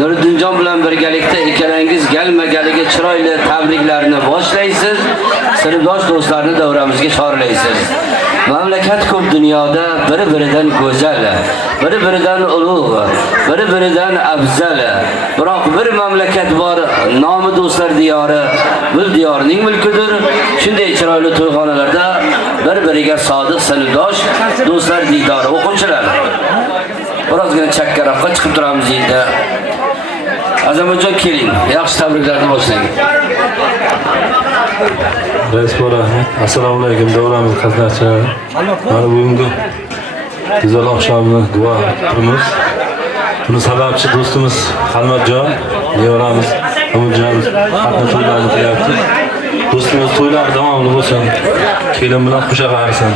Nuriddinjon bilan birgalikda ikkalangiz galma-galiga chiroyli tabriklarni boshlaysiz. Sinfdosh do'stlarni davramizga chorlaysiz. Mamlakat ko'p dunyoda biri-biridan go'zal, biri-biridan ulug', biri-biridan afzal. Biroq bir mamlakat bor, nomi do'stlar diyori, bu diyorning mulkidir. Shunday chiroyli to'yxonalarda bir-biriga sodiq sinfdosh do'stlar diydori o'quvchilar. Birozgina chakkaroqqa chiqib turamiz endi. Azamatjon keling, yaxshi tabriklarni boshlang. Rais rahmat. Assalomu alaykum davramiz qatnashchilari. Mana bugungi go'zal oqshomni guvoh turibmiz. Buni sababchi do'stimiz Xalmatjon, nevaramiz Umidjonimiz qatnashuvlarni qilyapti. Do'stimiz to'ylari davomli bo'lsin. Kelin bilan qo'sha qarsin.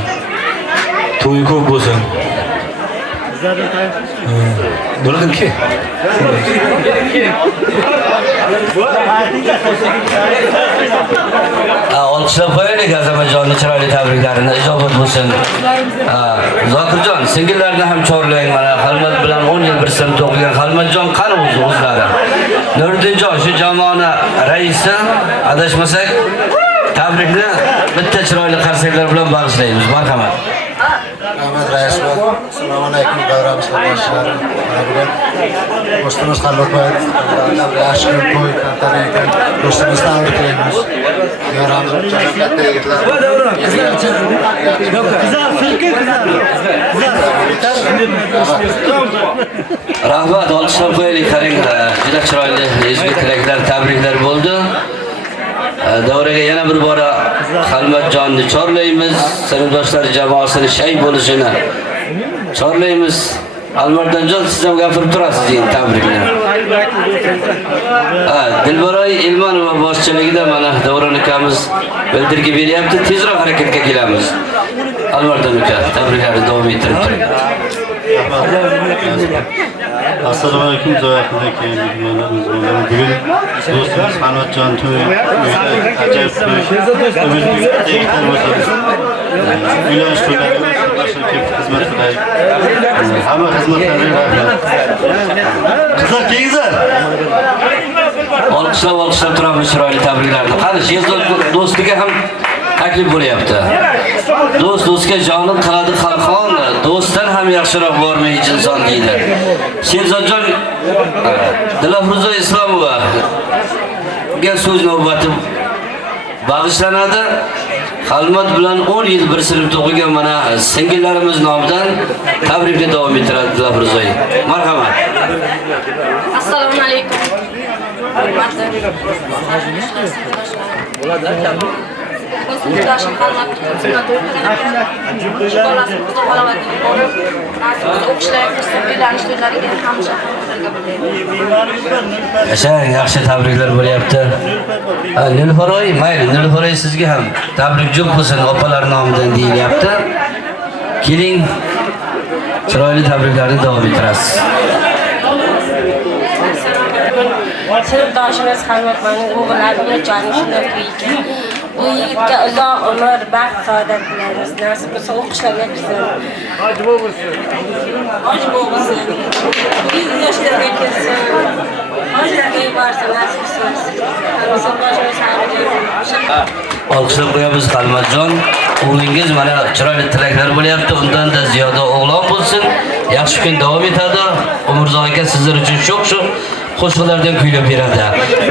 To'yi ko'p bo'lsin. Nuriddinki. Olqishlab qo'yaylik Azamatjonni chiroyli tabriklarini ijobat bo'lsin. Zokirjon, singillarni ham chorlang. Mana Xalmat bilan 10 yil bir sinfda o'qigan Xalmatjon qani o'zlari. Nuriddinjon shu jamoani raisi, adashmasak tabrikni bitta chiroyli qarsaklar bilan bag'ishlaymiz. Marhamat. Rahmat rais. Assalomu alaykum davramiz qatnashchilari. Bugun do'stimiz Xalmatboyev yaxshi to'y tantana ekan. Do'stimizni tabriklaymiz. Yoramiz katta yigitlar. Rahmat, olqishlab qo'yaylik. Qaranglar, juda chiroyli ezgu tilaklar, tabriklar bo'ldi. Davraga yana bir bora Xalmatjonni chorlaymiz. Sinfdoshlar jamoasini shay bo'lishini chorlaymiz. Almardanjon, siz ham gapirib turasiz endi tabrikni. Dilbaroy Ilmanova boshchiligida mana Davron ukamiz bildirib beryapti. Tezroq harakatga kelamiz. Almardan uka, tabriklarni davom ettirib turing. Assalomu alaykum zoyaqindagi mehmonlarimiz. Bugun do'stimiz Xalmatjon to'yi ajoyib to'y. Uylanish to'ylariga xizmat qilaylik. Hamma xizmatlarga rahmat. Qizlar kelingizlar. Olqishlab turamiz chiroyli tabriklarni. Qani Sherzod do'stiga ham taklif bo'lyapti. Do'stga jonim qiladi qalqon, do'stdan ham yaxshiroq bormaydi inson deydi. Sherzodjon Dilafruzo Islomova ga so'z navbati bag'ishlanadi. Xalmat bilan 10 yil bir sinfda o'qigan mana singillarimiz nomidan tabrikni davom ettiradi Dilafruzo. Marhamat. Assalomu alaykum. Sinfdoshim Xalmat xizmat o'qiyotgan bolasini xudo xolovat qilib, nasib o'qishlarga kirsin, uylanish to'ylariga hamisha birga bo'laylik. Yashang, yaxshi tabriklar bo'lyapti. Nilfaroy, mayli, Nilfaroy sizga ham tabrik jo'q bo'lsin opalar nomidan deyilyapti. Keling, chiroyli tabriklarni davom ettirasiz. Sinfdoshimiz Xalmatning o'g'illari Umidjonni shunday to'yga. Bu yigitga uzoq umr, baxt, saodat tilaymiz. Nasib bo'lsa o'qishlarga kirsin. Hoji bo'lsin. Yoshlarga kirsin. Hojilarga yuborsin, nasib bo'lsa. Olqishlab qo'yamiz Xalmatjon. O'g'lingiz mana chiroyli tilaklar bo'lyapti. Undan-da ziyoda o'g'lon bo'lsin. Yaxshi kun davom etadi. Umrzoq aka sizlar uchun shu qo'shiqlardan kuylab beradi.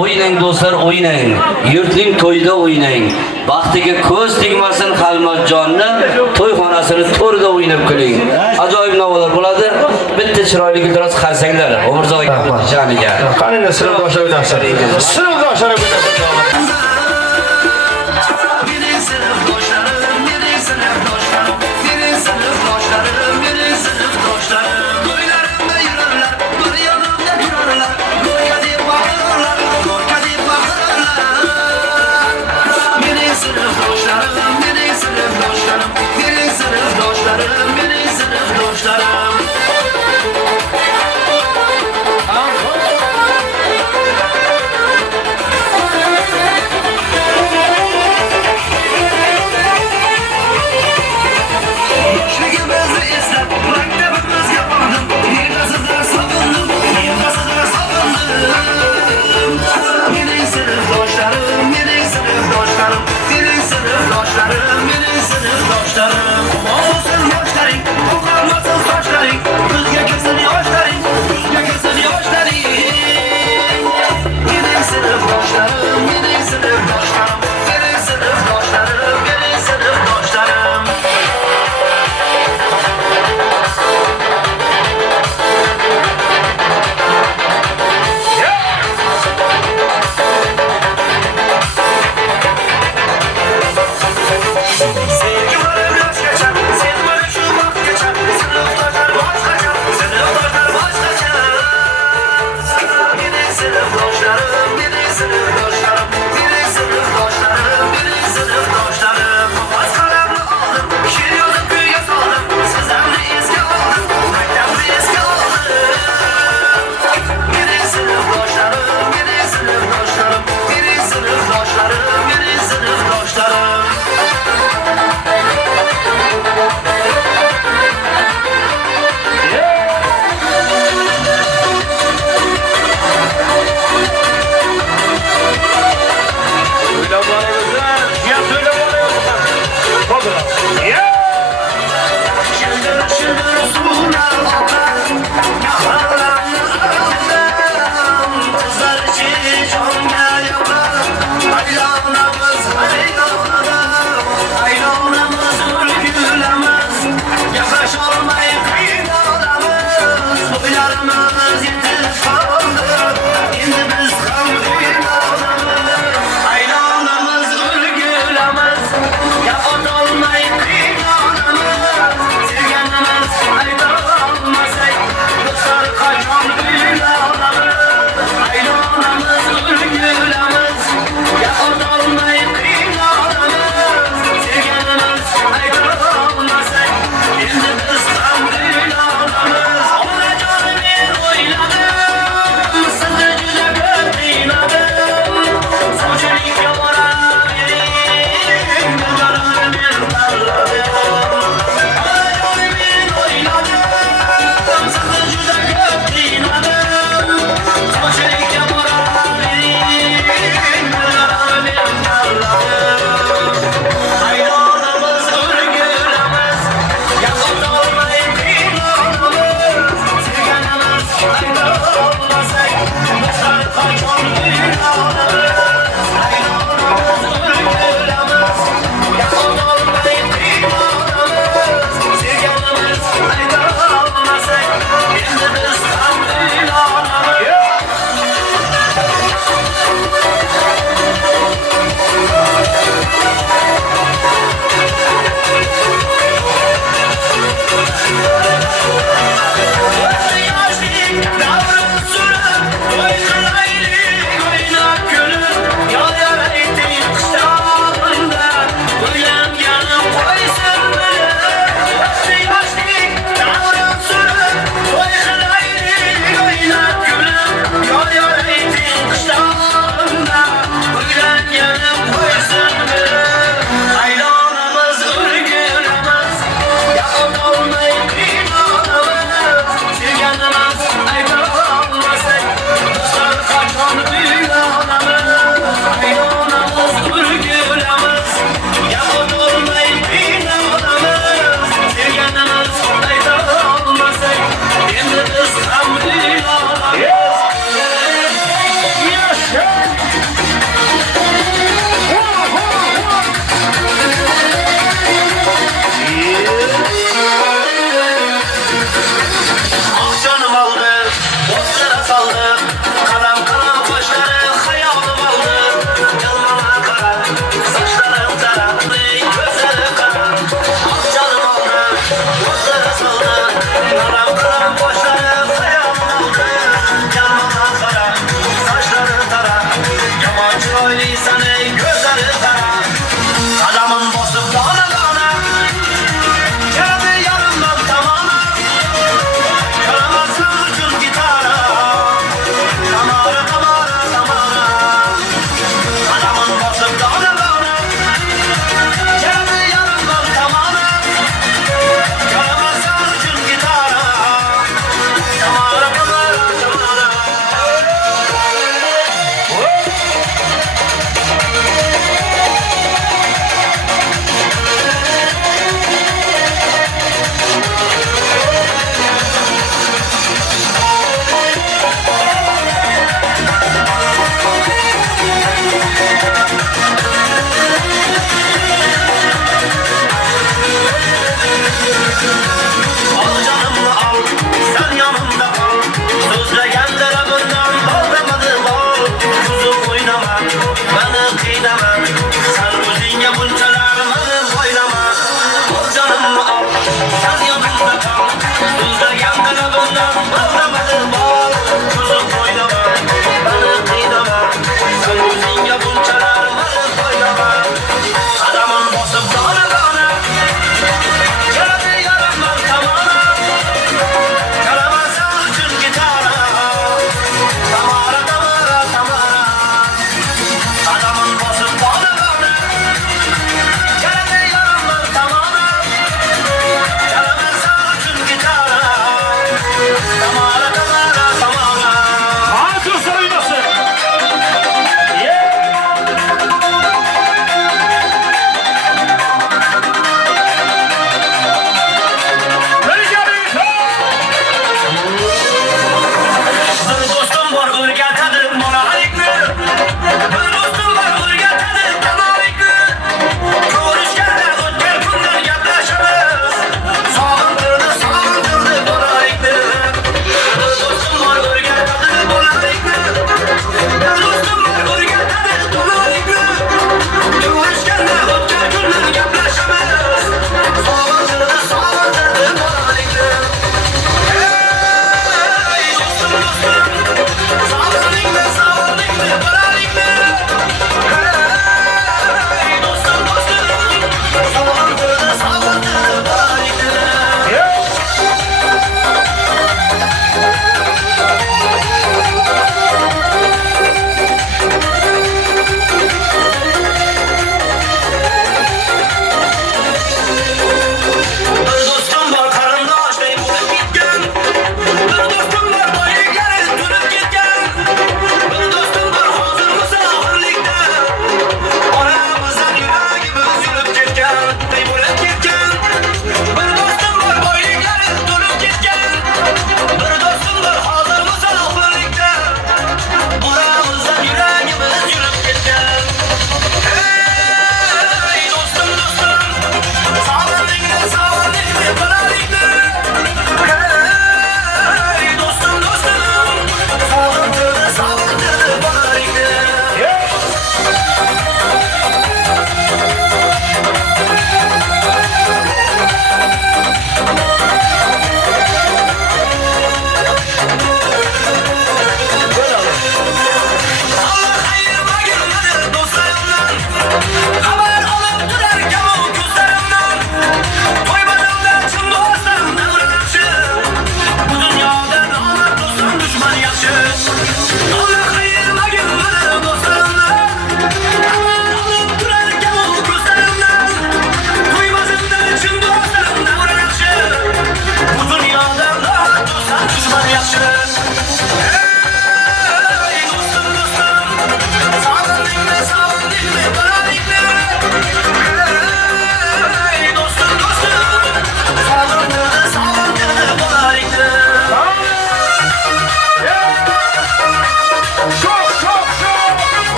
O'ynang do'stlar, o'ynang. Yurtning to'yida o'ynang. Baxtiga ko'z tegmasin Xalmatjonni, to'yxonasini to'rida o'ynab kuling. Ajoyib navolar bo'ladi. Bitta chiroyli guldiroz qarsanglar. Umrzoq aka sha'niga. Qani sinfdoshlar o'ynashsin. Sinfdoshlar o'ynashsin. Sınıf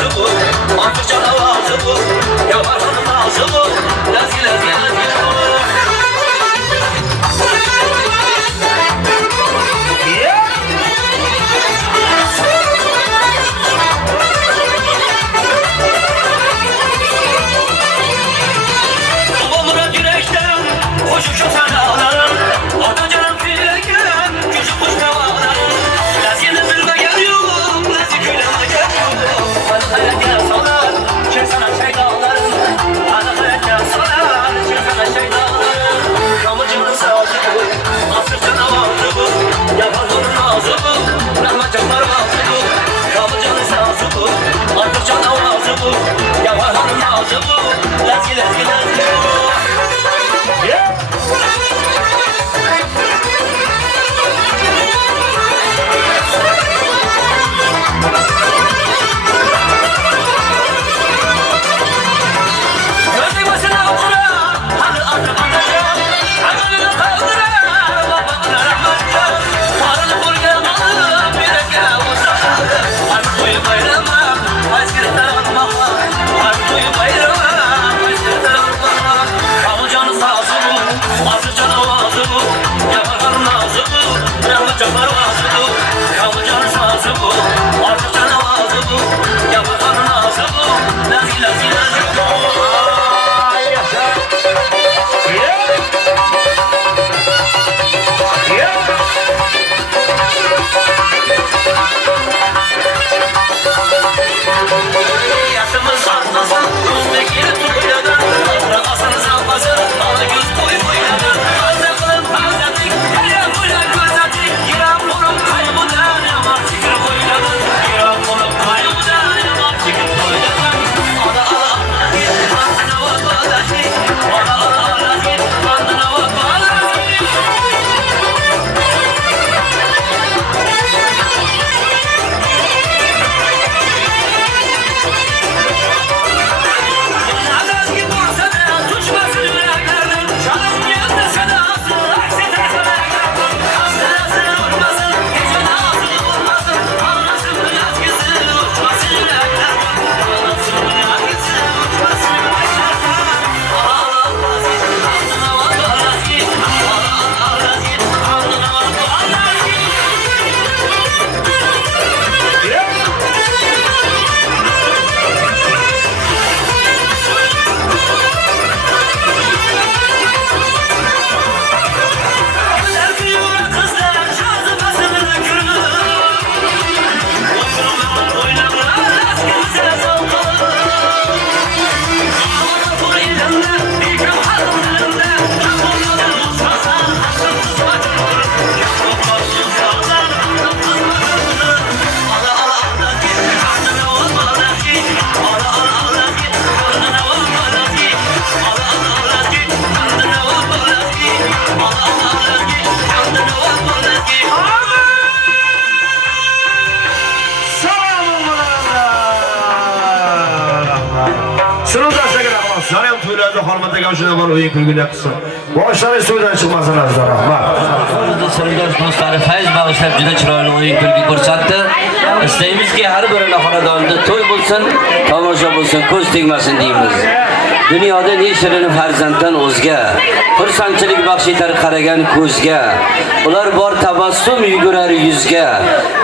nazı bu, artık canavazı bu, yavarhanın nazı bu, lazi lazi lazi bu. Babamın güneşten, koşup şu sanaların, atacanın filegen, küçük kuş kavaların, laziyede zırga geliyorum, lazi küleme geliyorum, bana hayatya salar, çek sana şeydaların, bana hayatya salar, çek sana şeydaların, kamucunun sazı bu, asır canavazı bu, yaparların ağzı bu, rahmet canlar ağzı bu, kamucunun sazı bu, asır canavazı bu, yaparların ağzı bu, lazi lazi lazi bu. Gözü başına vura, halı artık atacağım. Amanını kaldıra, babamına rahmetcan. Parını buraya alıp yürekle uzak. Artık uyu bayrama, askeri tarafıma. Artık uyu bayrama, askeri tarafıma. Kamucanı sağsı bu, asır canavazı bu. Yaparların ağzı bu, rahmet canlar ağzı bu. Kamucanı sağsı bu, asır canavazı bu. Yaparların ağzı bu, lazi lazi lazi bu. Yaşımız artmasın, üzdekini tutuyadan. Asrı zapası, alı göz boy boyadan. Azaklık, azadik, her yapılan gözadik. Kiram olup kaybodan, yaman çıkır boyladan. Kiram olup kaybodan, yaman çıkır boyladan. Ala ala ala git, bandına vak ala git. Ala ala ala git, bandına vak ala git. Adam gibi olsa da tutmasın yüreklerini. Canım geldi sana asıl, aksine sana geldim. Hastasın vurmasın, gece ağzını vurmasın. Anlasın bu yaz gitsin, uçmasın yüreklerini. Anlasın bu yaz gitsin, uçmasın yüreklerini. Ala ala ala git, bandına vak ala git. Ala ala ala git, bandına vak ala git. Sınıfdaşlar rahmat. Sarayam to'ylarda hormatga o'shana bor o'yin kulgida qilsin. Boshlari suvdan chiqmasin azizlar rahmat. Sinfdosh do'stlari fayz bag'ishlab juda chiroyli o'yin kulgi ko'rsatdi. Istaymizki har birini xonadonida to'y bo'lsin, tomosha bo'lsin, ko'z tegmasin deymiz. Dunyoda ne shirin farzanddan o'zga, xursandchilik baxsh etar qaragan ko'zga. Ular bor tabassum yugurar yuzga,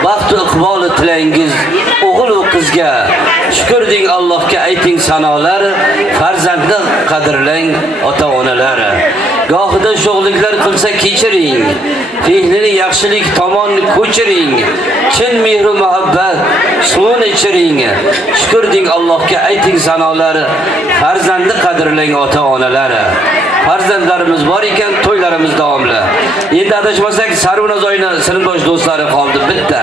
baxt va iqbol tilangiz o'g'il va qizga. Shukr deng Allohga, ayting sanolar, farzandni qadrlang ota-onalar. Gohida sho'g'liklar qilsa kechiring, fehlini yaxshilik tomon ko'chiring. Chin mehr va muhabbat suvini ichiring. Shukr deng Allohga, ayting sanolar, farzandni qadrlang ota-onalar. Farzandlarimiz bor ekan, to'ylarimiz davomli. Endi adashmasak Sarvinozoyni sinfdosh do'stlari qoldi bitta.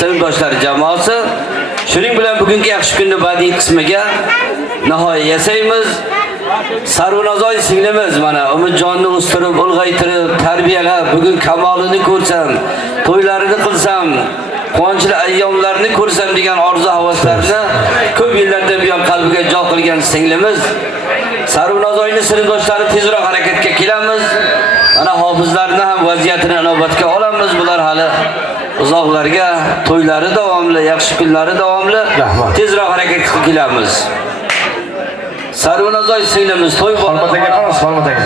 Sinfdoshlar jamoasi. Shuning bilan bugungi yaxshi kunni badiiy qismiga nihoya yasaymiz. Sarvinozoy singlimiz mana Umidjonni o'stirib, ulg'aytirib, tarbiyalab, bugun kamolini ko'rsam, to'ylarini qilsam, quvonchli ayyomlarni ko'rsam degan orzu havaslarni ko'p yillardan buyon qalbiga jo qilgan singlimiz. Sarvinozoyni sinfdoshlari tezroq harakatga kelamiz. Ana hofizlarni ham vaziyatini inobatga olamiz. Bular hali uzoqlarga to'ylari davomli, yaxshi kunlari davomli tezroq harakat qilib kelamiz. Sarvinozoy singlimiz to'y Xolmataga qarang, Xolmataga.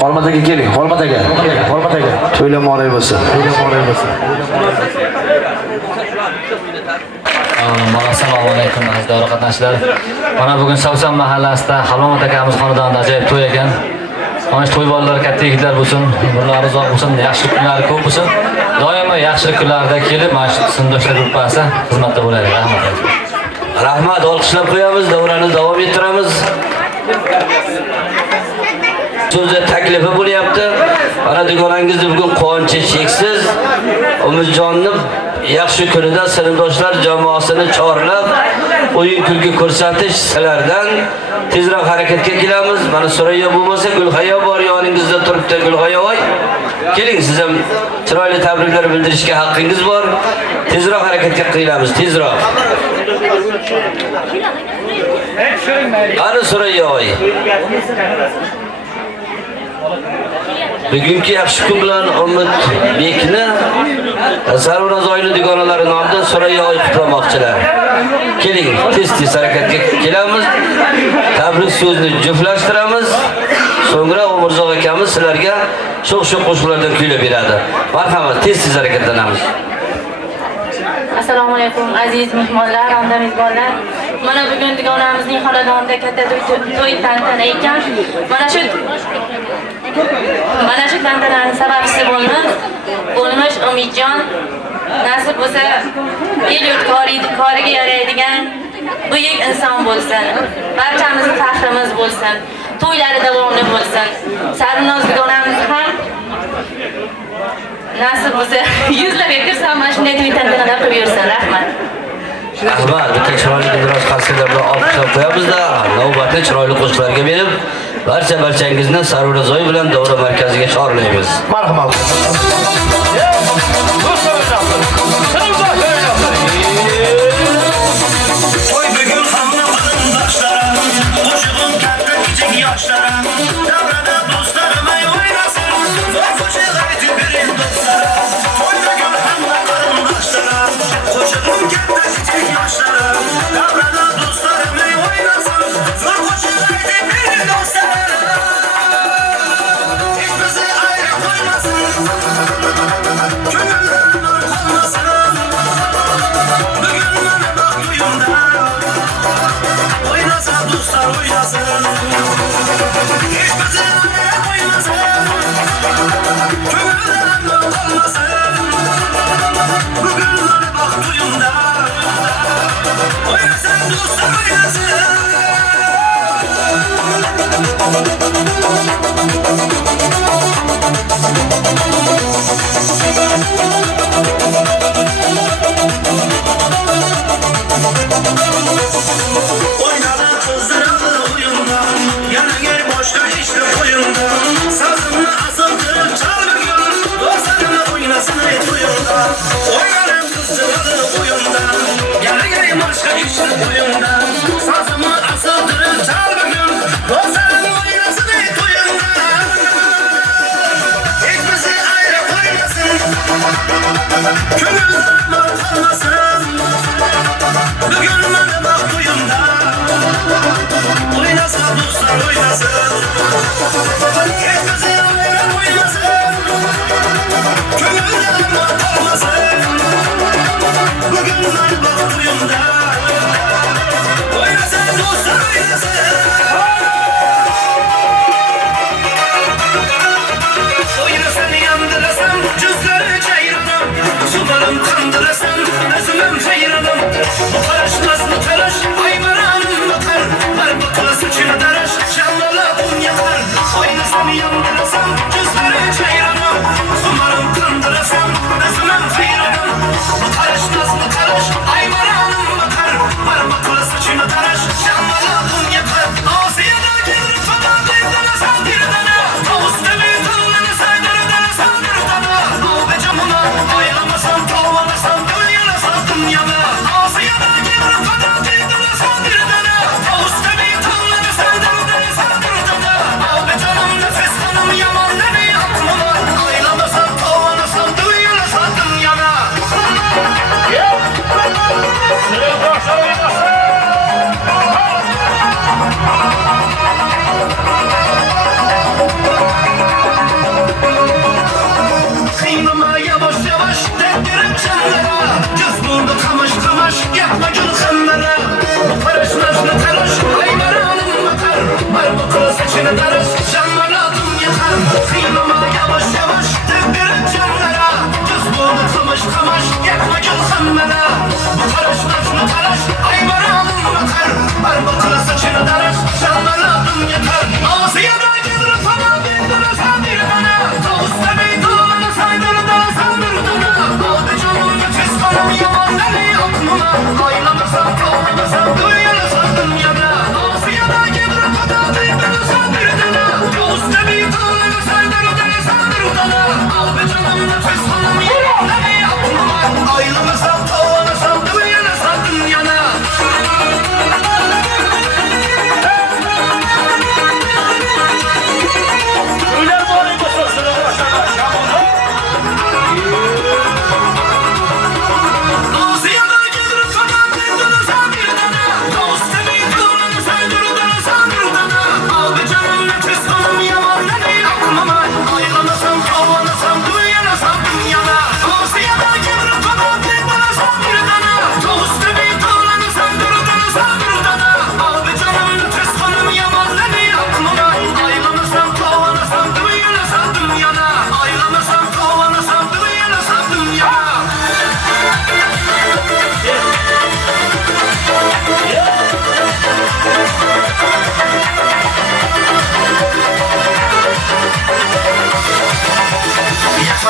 Xolmataga keling, Xolmataga. To'ylamoqlik bo'lsa. Assalomu alaykum aziz davra qatnashchilar. Mana bugun Savsan mahallasida Halomot akamiz xonadonida ajoyib to'y ekan. Mana shu to'y bolalar katta yigitlar bo'lsin, umrlari uzoq bo'lsin, yaxshi kunlari ko'p bo'lsin. Doimo yaxshi kunlarda kelib mana shu sindoshlar gruppasi xizmatda bo'ladi. Rahmat. Rahmat, olqishlab qo'yamiz, davrani davom ettiramiz. So'zi taklifi bo'lyapti. Mana dugonangizni bugun quvonchi cheksiz. Umidjonni yaxshi kunida sinfdoshlar jamoasini chorlab, o'yin kulgi ko'rsatish sizlardan tezroq harakatga kelamiz. Mana Surayyo bo'lmasa, Gulhayo bor yoningizda turibdi. Gulhayovoy, keling, siz ham chiroyli tabriklar bildirishga haqqingiz bor. Tezroq harakatga kelamiz, tezroq. Qani Surayyovoy. Bugungi yaxshi kun bilan Umid Bekni Sarvinozoyni dugonalari nomidan Surayyovoy qutlamoqchilar. Keling, tez harakatga kelamiz. Tabrik so'zni juftlashtiramiz. So'ngra Umurzoq akamiz sizlarga sho'x-sho'x qo'shiqlardan kuylab beradi. Marhamat, tez harakatlanamiz. Assalomu alaykum aziz mehmonlar, hamda mezbonlar. Mana bugun dugonamizning xonadonida katta to'y tantana ekan. Mana shu tantananing sababchisi bo'lmish Umidjon. Nasib bo'lsa, el yurt koriga yaraydigan buyuk inson bo'lsin. Barchamizning faxrimiz bo'lsin. To'ylari davomli bo'lsin. Sarvinoz dugonamiz ham nasib bo'lsa, yuzlarga kirsam mana shunday to'y tantanalar qilib yursin. Rahmat. Rahmat, bitta chiroyli biroz qarsaklar bilan olqishlab qo'yamizda, navbatni chiroyli qo'shiqlarga berib, barchangizni Sarvinozoy bilan davra markaziga chorlaymiz. Marhamat. To'y bugun hamma qarindoshlar, qo'shig'im katta kichik yoshlar, davrada do'stlarim o'ynasin, voy qo'shiq aytib bering do'stlar. To'y bugun hamma qarindoshlar, qo'shig'im katta kichik yoshlar, davrada do'stlarim o'ynasin, voy qo'shiq aytib bering do'stlar. Hech bizni ayirib qo'ymasin, ko'ngildan nur qolmasin. Bugun mana baq to'yimda oynasa do'stlar o'ynasin. Hech bizni ayirib qo'ymasin, ko'ngildan nur qolmasin. Bugun mana baq to'yimda oynasa do'stlar o'ynasin. Oynadi qizdiradi o'yinda, yana gel boshqa ishlar qo'yinda. Sazimni asıltırıp çalmıyorum, do'stlarimni o'ynasin to'yimda. Oynadi qizdiradi o'yinda, yana gel boshqa ishlar qo'yinda. Sazimni asıltırıp çalmıyorum, do'stlarimni o'ynasin to'yimda. Hech bizni ayirib qo'ymasin, ko'ngildan nur qolmasin. Bugun mana baq to'yimda oynasa do'stlar o'ynasin. Hech bizni ayirib qo'ymasin, ko'ngildan nur qolmasin. Bugun mana baq to'yimda oynasa do'stlar o'ynasin. O'ynasam yandirasan, juzlari chayiraman, sumarim qandirasam, o'zimim chayiraman. Bu qarashmasni qarash, ayvaranim maqar, har bir qilas uchun darash, shamolab un yaqar. O'ynasam yandirasan,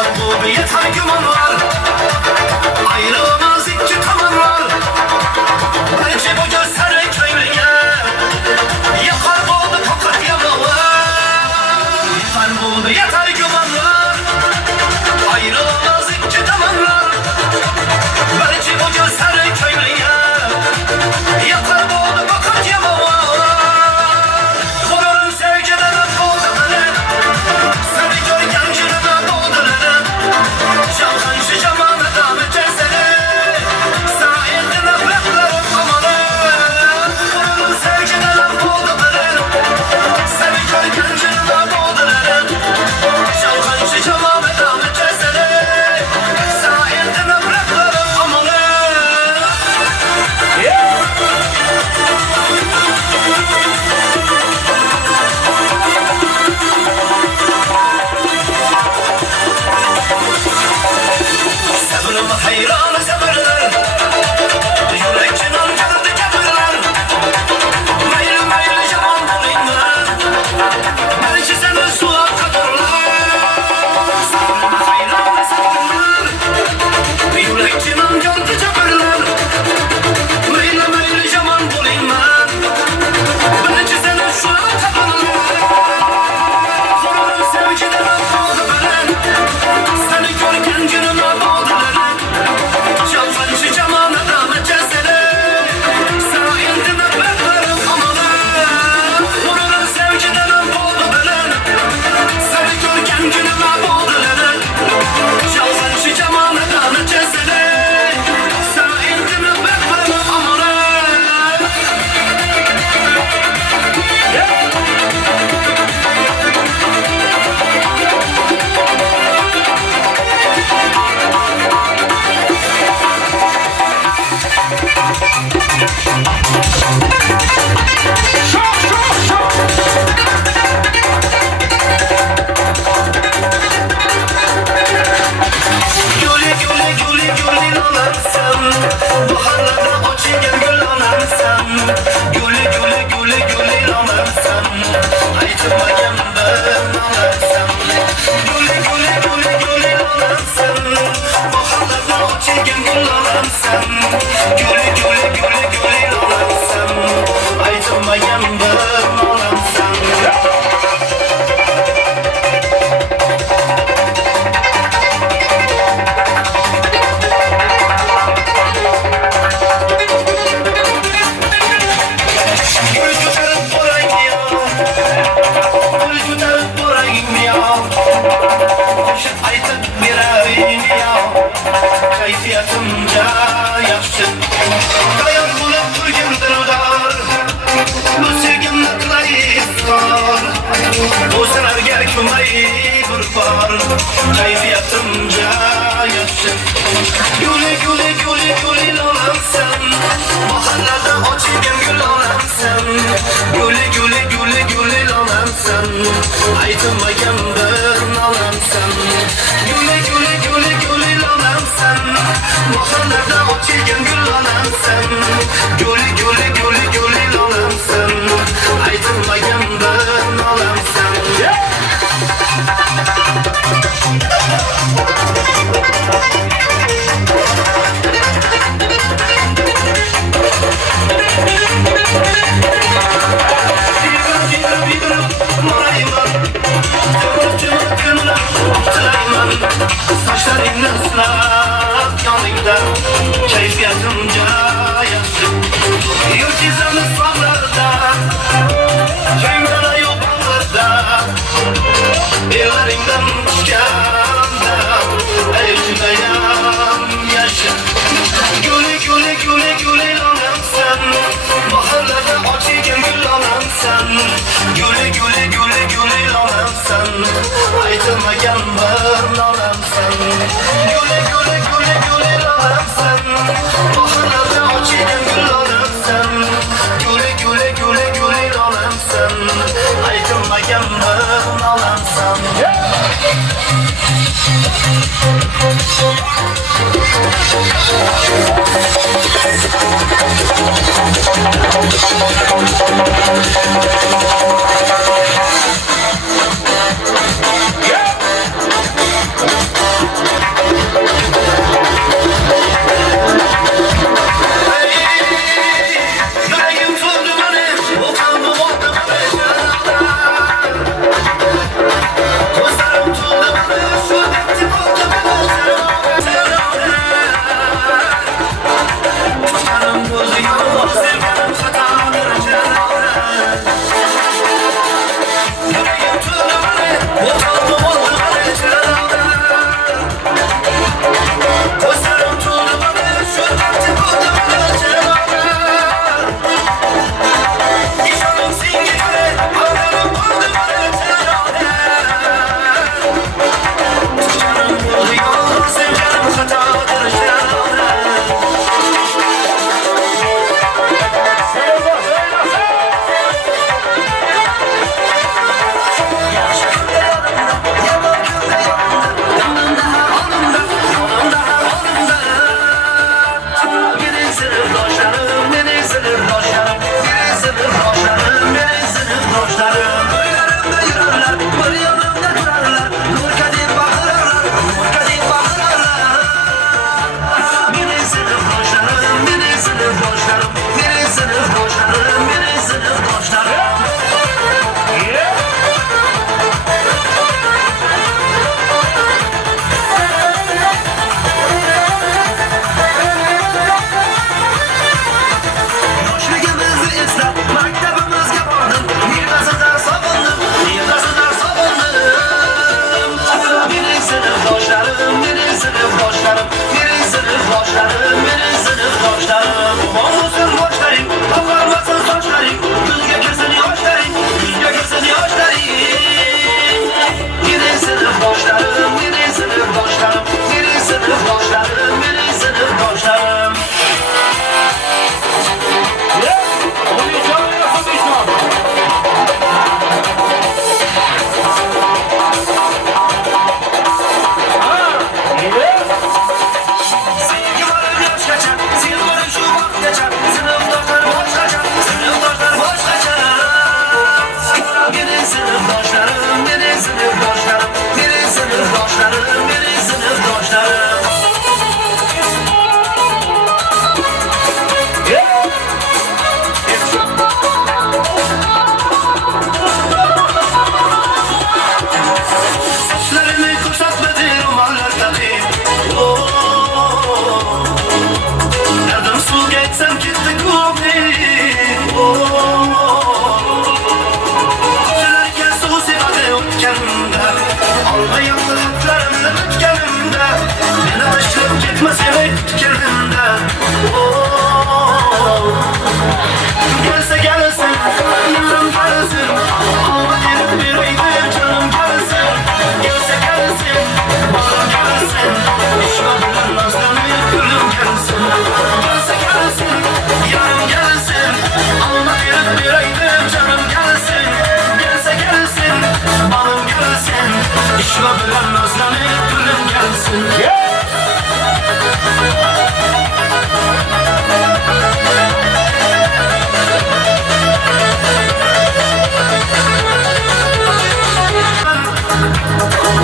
Yakar bu bir yeter gümanlar Ayrılamaz iki tamanlar Bence bu gözler köylüye Yakar bu bir fakat yamalar Yakar bu bir yeter gümanlar Ayrılamaz iki tamanlar Bence bu gözler köylüye Yakar bu bir fakat yamalar Korarım sevgiden boğdaları Seni görken canına boğdaları Çalkan şu camana davet etsene Sayende nefretlerim amalı Korarım sevgiden boğdaları Seni görken canına boğdaları Çalkan şu camana davet etsene Sayende nefretlerim amalı Sabrıma hayran sabırlar Yürekçin ancardı kabırlar Maylı maylı yaman bulayım Belki seni sular kadırlar Sabrıma hayran sabırlar Yürekçin ancardı kabırlar Maylı maylı yaman bulayım Belki seni sular kadırlar Korarım sevgiden boğdu belen Seni görken canıma boğdular Çalfancı camana damet etsene Sayende nefretlerim amalı Korarım sevgiden boğdu belen Seni görken canıma boğdular Çalfancı camana damet etsene Sayende nefretlerim amalı Güle güle güle güle lalansam Baharlarda açıgen gül lalansam Güle güle güle güle lalansam Aytılmayan ben lalansam Güle güle güle güle lalansam Baharlarda açıgen gül lalansam Güle güle güle güle lalansam Aytılmayan ben lalansam Gül tutarıp orayım ya Gül tutarıp orayım ya Koşup aytıp birayım ya Kayfiyatımca yaxşı Dayan bulup turgimdir udar Bu sevgimni qilay izhor Bu sanarga ko'may bir bor Kayfiyatimca yaxshi Guli guli guli guli lolamsan Mahallada ochilgan gul olamsan Guli guli guli guli lolamsan Aytilmagan bir nolamsan Guli guli guli guli lolamsan Mahallada ochilgan gul olamsan Guli guli guli guli lolamsan Aytilmagan bir nolamsan Saçlarımla ıslak yanında Keyfiyetimce yaxşı Yurtizamız bağlarda Köymana yobanlarda Ellerimden çıkanda Elcimeyam yaşı Güle güle güle güle lanamsan Mahallada açıgen gül lanamsan Güle güle güle güle lanamsan Aytılmagan bir lanamsan Güle güle güle güle lanamsan Mahallada açıgen gül lanamsan Güle güle güle güle lanamsan Aytılmagan bir lanamsan sınıfdoşlarım, mening sınıfdoşlarım, mening sınıfdoşlarım, mening sınıfdoşlarım. Olsun boshlaring, to'kilmasin sochlaring, ko'zga kirsin yoshlaring, ko'zga kirsin yoshlaring. Mening sınıfdoşlarım, mening sınıfdoşlarım, mening sınıfdoşlarım, mening sınıfdoşlarım. Sevgi varım yaşkaça, sen varım şu vaktigacha, sınıfdoshlar boshqacha, sınıfdoshlar boshqacha. Mening sınıfdoshlarım, mening sınıfdoshlarım, mening sınıfdoshlarım, mening sınıfdoshlarım. Saçlarını kuşatmadı romanlar takayım. Nereden su geçsem gitti kubim. Koşarken su sevade ötkenimde, almayaklı hatlarımda ötkenimde, beni aşıp gitmesin ötkenimde. Gelse gelsin, yarım gelsin, alma gelip bir aydır canım gelsin. Gelse gelsin, bağım gelsin, işime bilen nazlanır gülüm gelsin. Gelse gelsin, yarım gelsin, alma gelip bir aydır canım gelsin. Gelse gelsin, bağım gelsin, işime bilen nazlanır gülüm gelsin.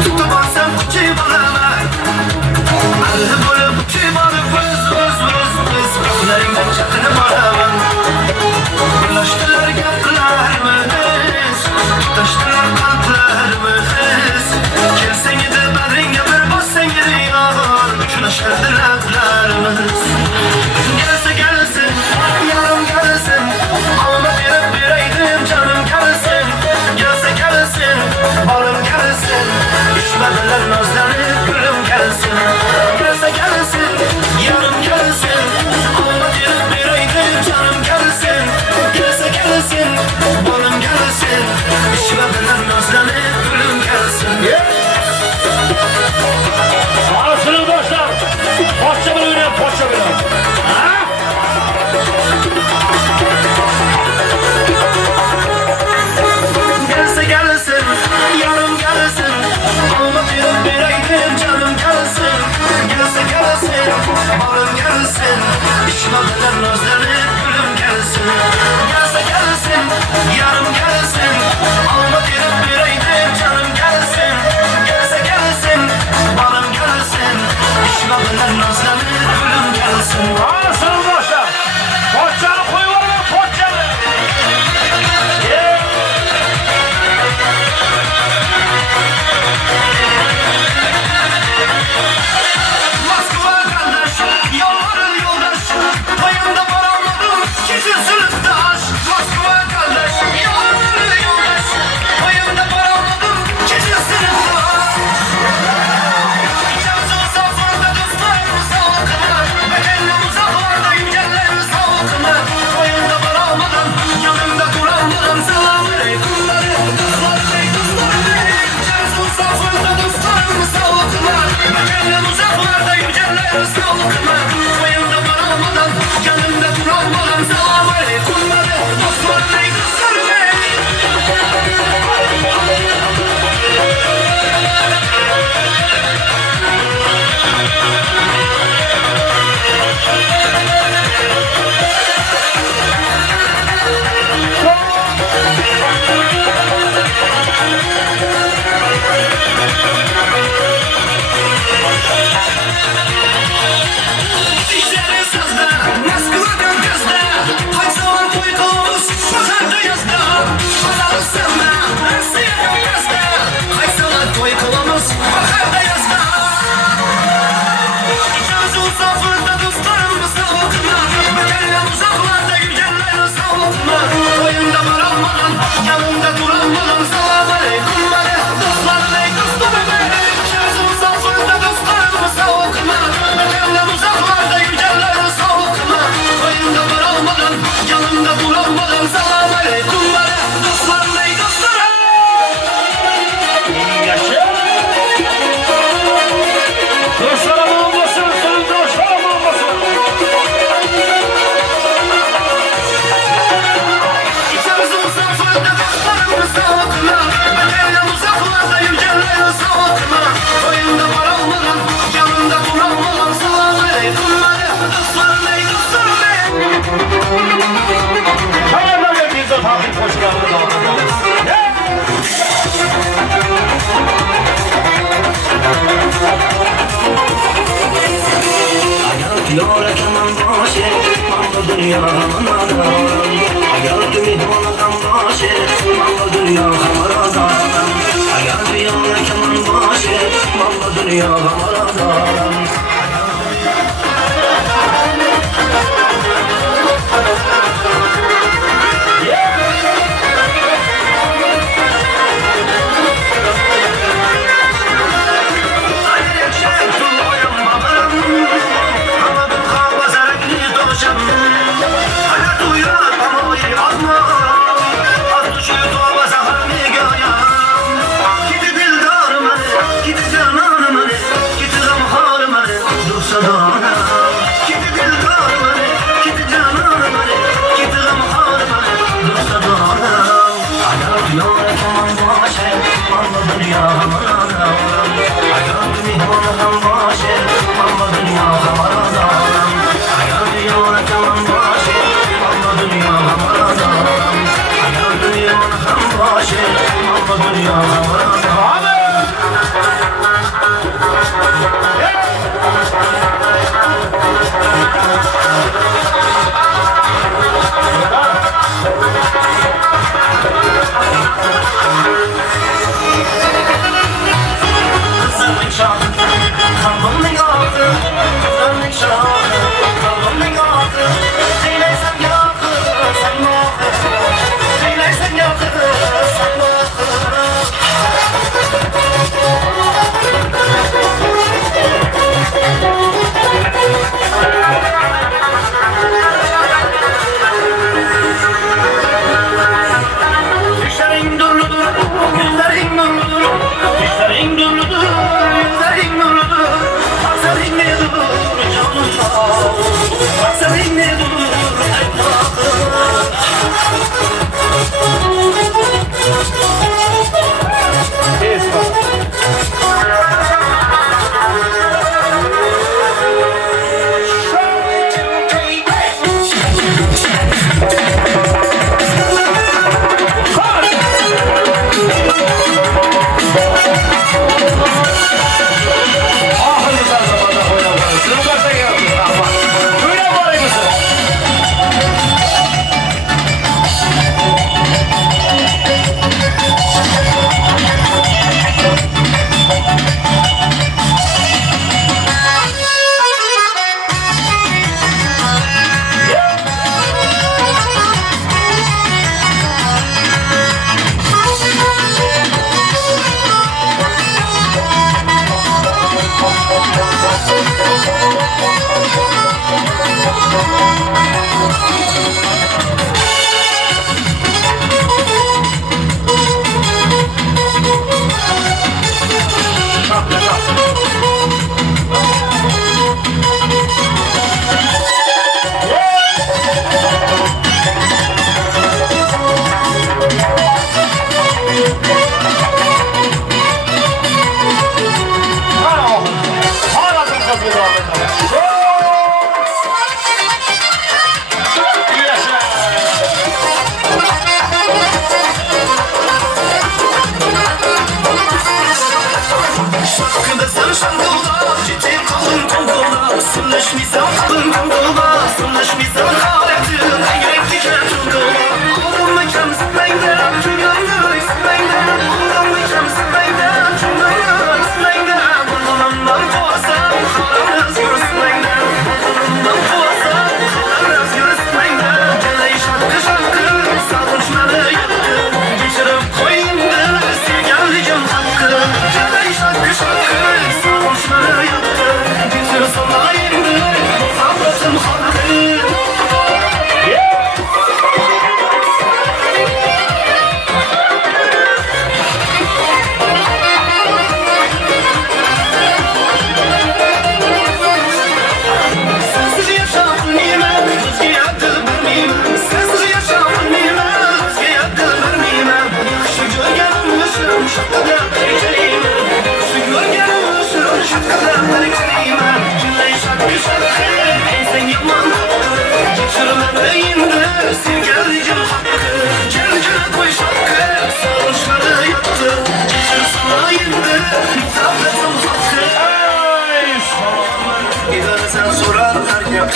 Tutamazsam kutuyu bana, arı böyle kutuyu bana vız vız vız vız. Gözlerimden çakını bana, birleştiler kalplerimiz, tutaştılar kalplerimiz. Kelsen gidi bedringe bir bassan gidi yağar, uçulaşırdı laflarımız. Gelse gelsin, yarım gelsin, alma bir aydım canım gelsin. Gelse gelsin, balım gelsin, düşmediler nazlanıp gülüm gelsin. Gelse gelsin, yarım gelsin, alma bir aydım canım gelsin. Gelse gelsin, balım gelsin, düşmediler nazlanıp gülüm gelsin. Arasını boşlar. Poçça bile oynayalım, poçça bile. Gelse gelsin, yarım gelsin, alma bir aydım canım gelsin. Gelse gelsin, balım gelsin, işmediler nazlanıp gülüm gelsin. Gelse gelsin, yarım gelsin, alma bir aydım canım gelsin. Gelse gelsin, balım gelsin, işmediler nazlanıp gülüm gelsin. Arasını boşlar. Poççanı koyuverin, poççanı. Moskva kardeş, yolların yoldaş, payında varamadım, kişi sınıftaş. Moskva kardeş, yolların yoldaş, payında varamadım, kişi sınıftaş. İçerisi uzaklarda dostlarım savaklar, bedenle uzaklarda yüceller savaklar. Payında varamadım, yanımda duramadım, selam aleykümleri, dostlarım ey dostlarım ey. İçerisi uzaklarda dostlarım savaklar, bedenle uzaklarda yüceller savaklar. Payında varamadım, yanımda duramadım, selam aleykümleri, dostlarım ey dostlarım ey. Dişleri sızdı, Moskva'dan gözde, hay zaman toy kılavuz, pazarda yazda. Pazarı sende, Rusya'dan yazda, hay zaman toy kılavuz, pazarda yazda. İçerisi uzaklarda dostlarım savaklar, bedenle uzaklarda yüceller savaklar. Toyunda var almadan, yanımda duramadan, selam aleyküm dostlarım ey dostlarım ey. İçerisi dünya aman hayat mihmana kambaşı malla dünya kamaradan hayat dünya kamanbaşı malla dünya kamaradan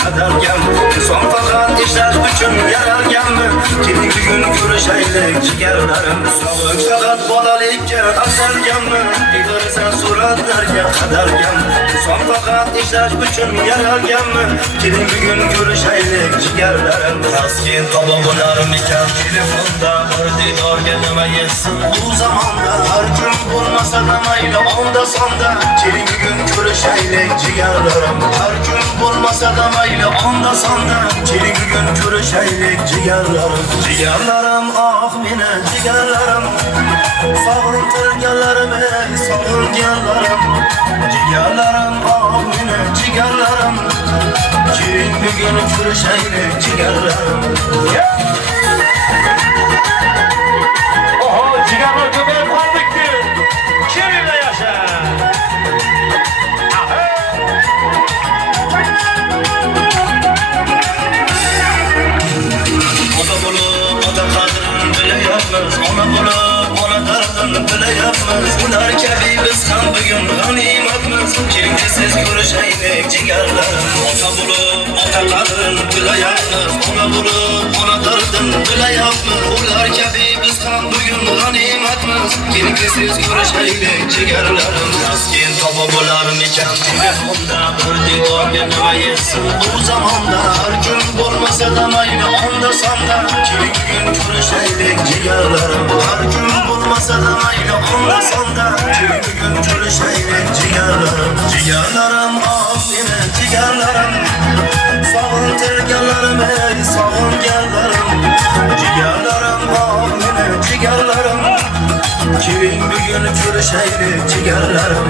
qadalgan inson faqat ishlash uchun yaralganmi keling bugun ko'rishaylik jigarlarim sog'lik faqat bolalikka afzalganmi yig'ilsa suratlarga qadalgan inson faqat ishlash uchun yaralganmi keling bugun ko'rishaylik jigarlarim raskin topa bo'larmikan telefonda bir diydorga nima yetsin bu zamonda har kun bo'lmasa da mayli onda sonda keling bugun ko'rishaylik jigarlarim har kun bo'lmasa da mayli onda sonda keling bugun ko'rishaylik jigarlarim ah meni jigarlarim sog'intirganlarim sog'inganlarim jigarlarim ah meni jigarlarim keling bugun ko'rishaylik jigarlarim Oho, jigarlar ko'payib qoldikku. Kelinglar yasha. Ota bo'lib, ota qadrini bilayapmiz, ona bo'lib, ona dardini bilayapmiz. Ular kabi biz ham bugun g'animatmiz. Keling siz ko'rishaylik jigarlarim. Ota bo'lib, ota qadrini bilayapmiz, ona bo'lib, ona dardini bilayapmiz. Ular kabi biz ham bugun g'animatmiz. Keling siz ko'rishaylik jigarlarim. Raskin topa bo'larmikan telefonda bir diydorga nima yetsin bu zamonda har kun bo'lmasa da mayli onda sonda keling bugun ko'rishaylik jigarlarim har kun bo'lmasa da mayli onda sonda keling bugun ko'rishaylik jigarlarim ah meni jigarlarim sog'intirganlarim sog'inganlarim jigarlarim ah meni jigarlarim keling bugun ko'rishaylik jigarlarim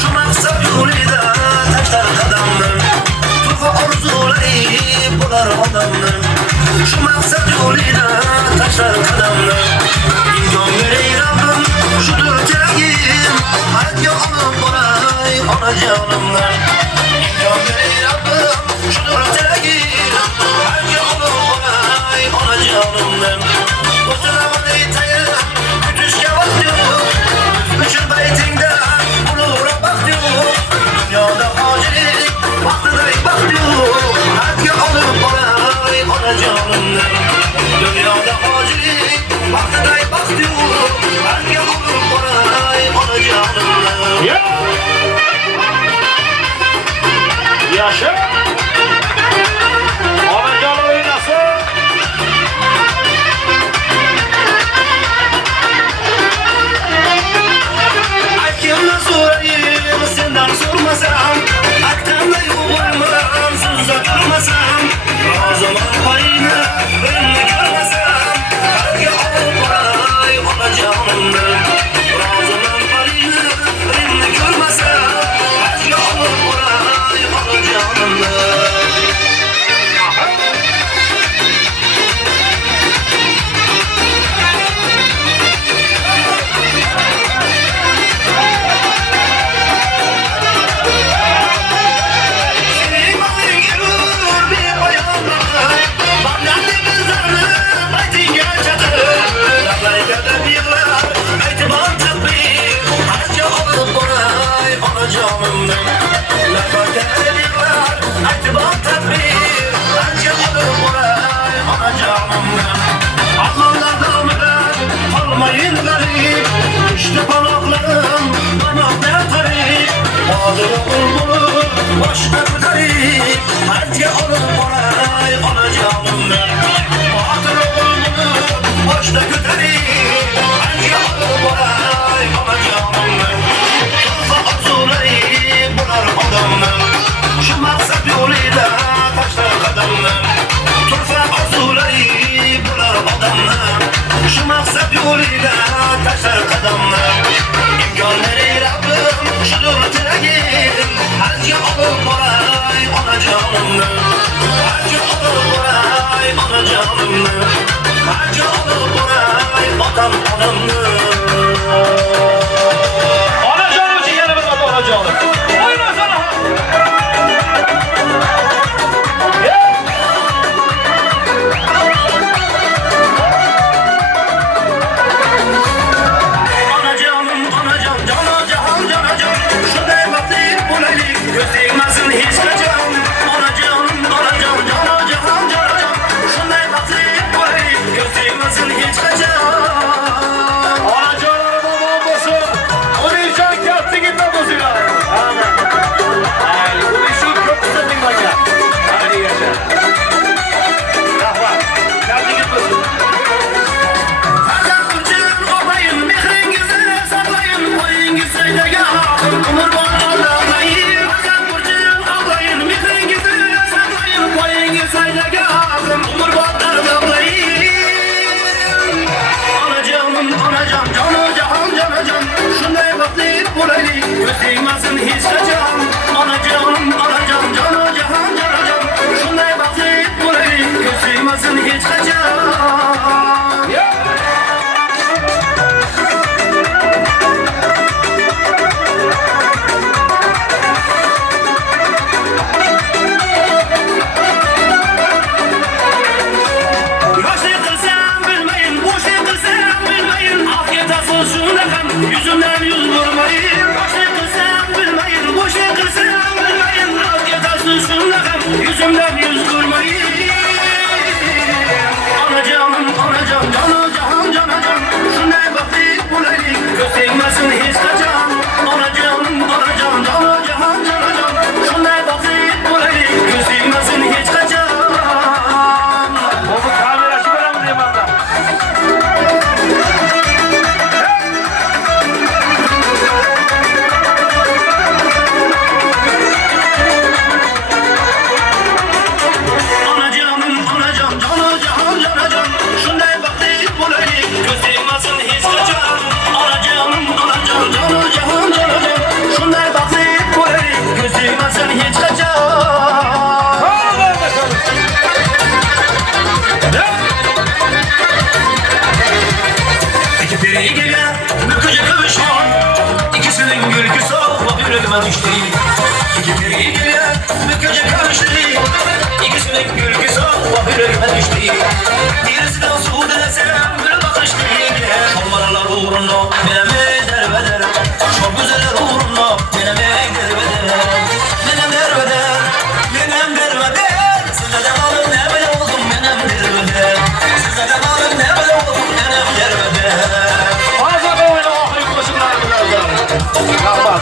Şu maqsad yo'lida tashlar qadamni Turfa orzulari bo'lar odamni Şu maqsad yo'lida tashlar qadamni Imkon beray Rabbim shudur tilagim Hayotga olib boray onajonimni Imkon beray Rabbim shudur tilagim Hayotga olib boray onajonimni O'zlarimni aytayim kutishga vaqt yo'q Üçün baytingda ulug'roq baxt yo'q Dunyoda hojilik vaqtidek baxt yo'q Hayotga olib boray onajonimni Dunyoda hojilik vaqtidek baxt yo'q Hayotga olib boray onajonimni Yasha. Onajon o'ynasin. Kimni so'rayim sendan so'rmasam Aktamda yo'g'ilman sizda turmasam Roziman payini birini ko'rmasam Hayotga olib boray onajonimni Roziman payini birini ko'rmasam Hayotga olib boray onajonimni İşte panoqlarım, panoqda tarif Hozir bulbul, boshqa ko'tarib Hajga olib boray onajonimni Hozir bulbul, boshqa ko'tarib Hajga olib boray onajonimni Turfa orzulari bo'lar odamni Shu maqsad yo'lida tashlar qadamni Turfa orzulari bo'lar odamni Shu maqsad yo'lida tashlar qadamni Imkon beray Rabbim shudur tilagim Hajga olib boray onajonimni Hajga olib boray onajonimni Hajga olib boray otam onamni Onajonim jigarimiz onajonim. O'ynasana.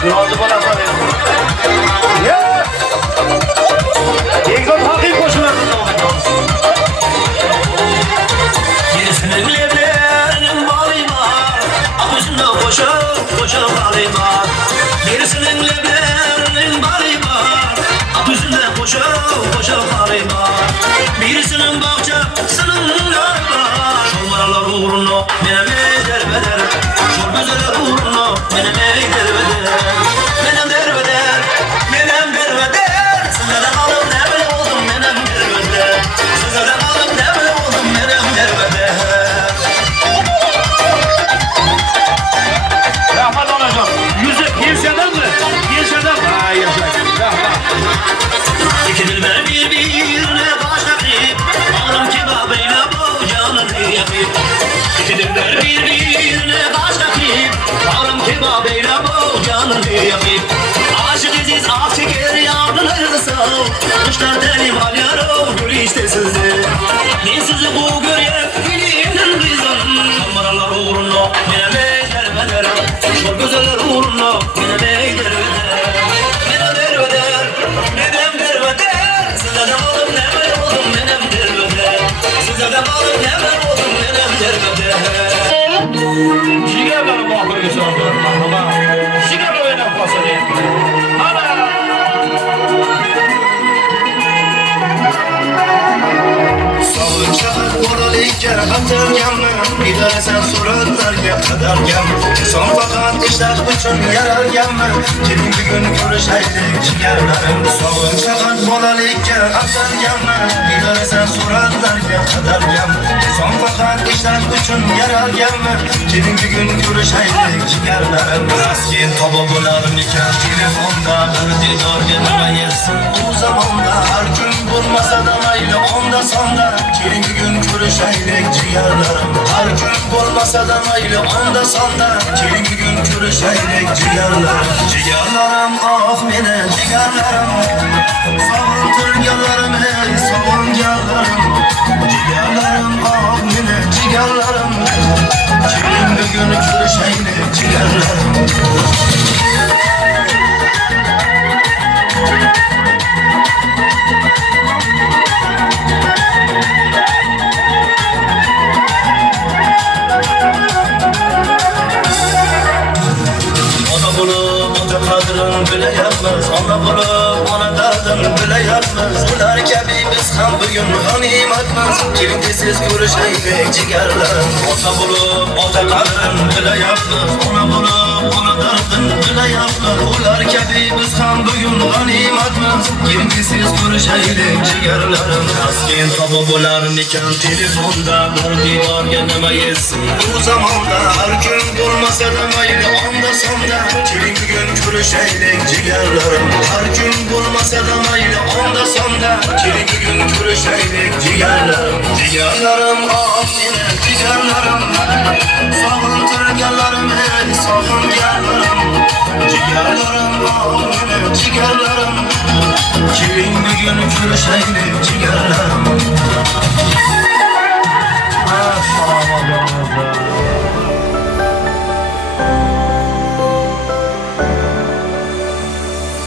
Rozi bo'lasan endi. Egzot haqiqiy qo'shiqlar Birisinin leblerinin bali var, ağzına koşa bali var. Birisinin leblerinin bali var, ağzına koşa bali var. Birisinin bahçesinin yari var, şolmaralar uğruna benim derbeder. Şol güzeller uğruna benim derbeder. Benim derbeder, benim derbeder. Sizlerden alıp ne böyle oldum benim derbeder. Sizlerden alıp ne böyle oldum benim derbeder. Rahmat onajon. Yüzü pensiyadan mı? Pensiyadan mı? Ha yaşa. Rahmat. İki dilber birbirine başlayıp ağrım kebabıyla bu canını yakıp. İki dilber birbirine başlayıp ağrım kebabıyla bu canını yakıp. Aşık aziz ah çeker yardımlarsa kuşlar telim al yarım gül işte sizi. Ben sizi bu görüp bilimden kızım. Şamaralar uğruna benim derbeder. Şol güzeller uğruna benim derbeder. Benim derbeder, benim derbeder. Sizlerden alıp ne böyle oldum benim derbeder. Sizlerden alıp ne böyle oldum benim derbeder. Jigarlarım oxirgi so'zlar marhaba. Jigar o'ynab qolsin endi. Ana! Sağlık şahit bolalikka atalganman. Bidarasan suratlarga qadarganman. Son faqat ishlash uchun yaralganman. Keling bugun ko'rishaylik jigarlarim. Sağlık şahit bolalikka atalganman. Bidarasan suratlarga qadarganman. Son faqat ishlash uchun yaralganman. Keling bugun ko'rishaylik jigarlarim. Raskin tobi bo'larmikan telefonda bir didorga nima yersin u zamonda. Har kun bo'lmasa da mayli onda sonda. Keling bugun ko'rishaylik jigarlarim. Har kun bo'lmasa da mayli onda sonda. Keling bugun ko'rishaylik jigarlarim. Jigarlarim ah meni jigarlarim. Sog'intirganlarim ey sog'inganlarim. Jigarlarim ah meni jigarlarim. Keling bugun ko'rishaylik jigarlarim. Ona bulup ota qadrini bilayapmiz. Ona bulup ona dardini bilayapmiz. Ular kabi biz ham bugun g'animatmiz. Keling tez ko'rishaylik jigarlarim. Ona bulup ota qadrini bilayapmiz. Ona bulup ona dardini bilayapmiz. Ular kabi biz ham bugun g'animatmiz. Keling tez ko'rishaylik jigarlarim. Raskin tobi bo'larmikan telefonda bir didorga nima yetsin u zamonda. Har kun bo'lmasa da mayli onda sonda. Keling bugun ko'rishaylik jigarlarim. Har kun bo'lmasa da mayli onda sonda. Keling bugun ko'rishaylik jigarlarim. Jigarlarim ah meni jigarlarim. Sog'intirganlarim ey sog'inganlarim. Jigarlarim ah meni jigarlarim. Keling bugun ko'rishaylik jigarlarim. Assalomu alaykum.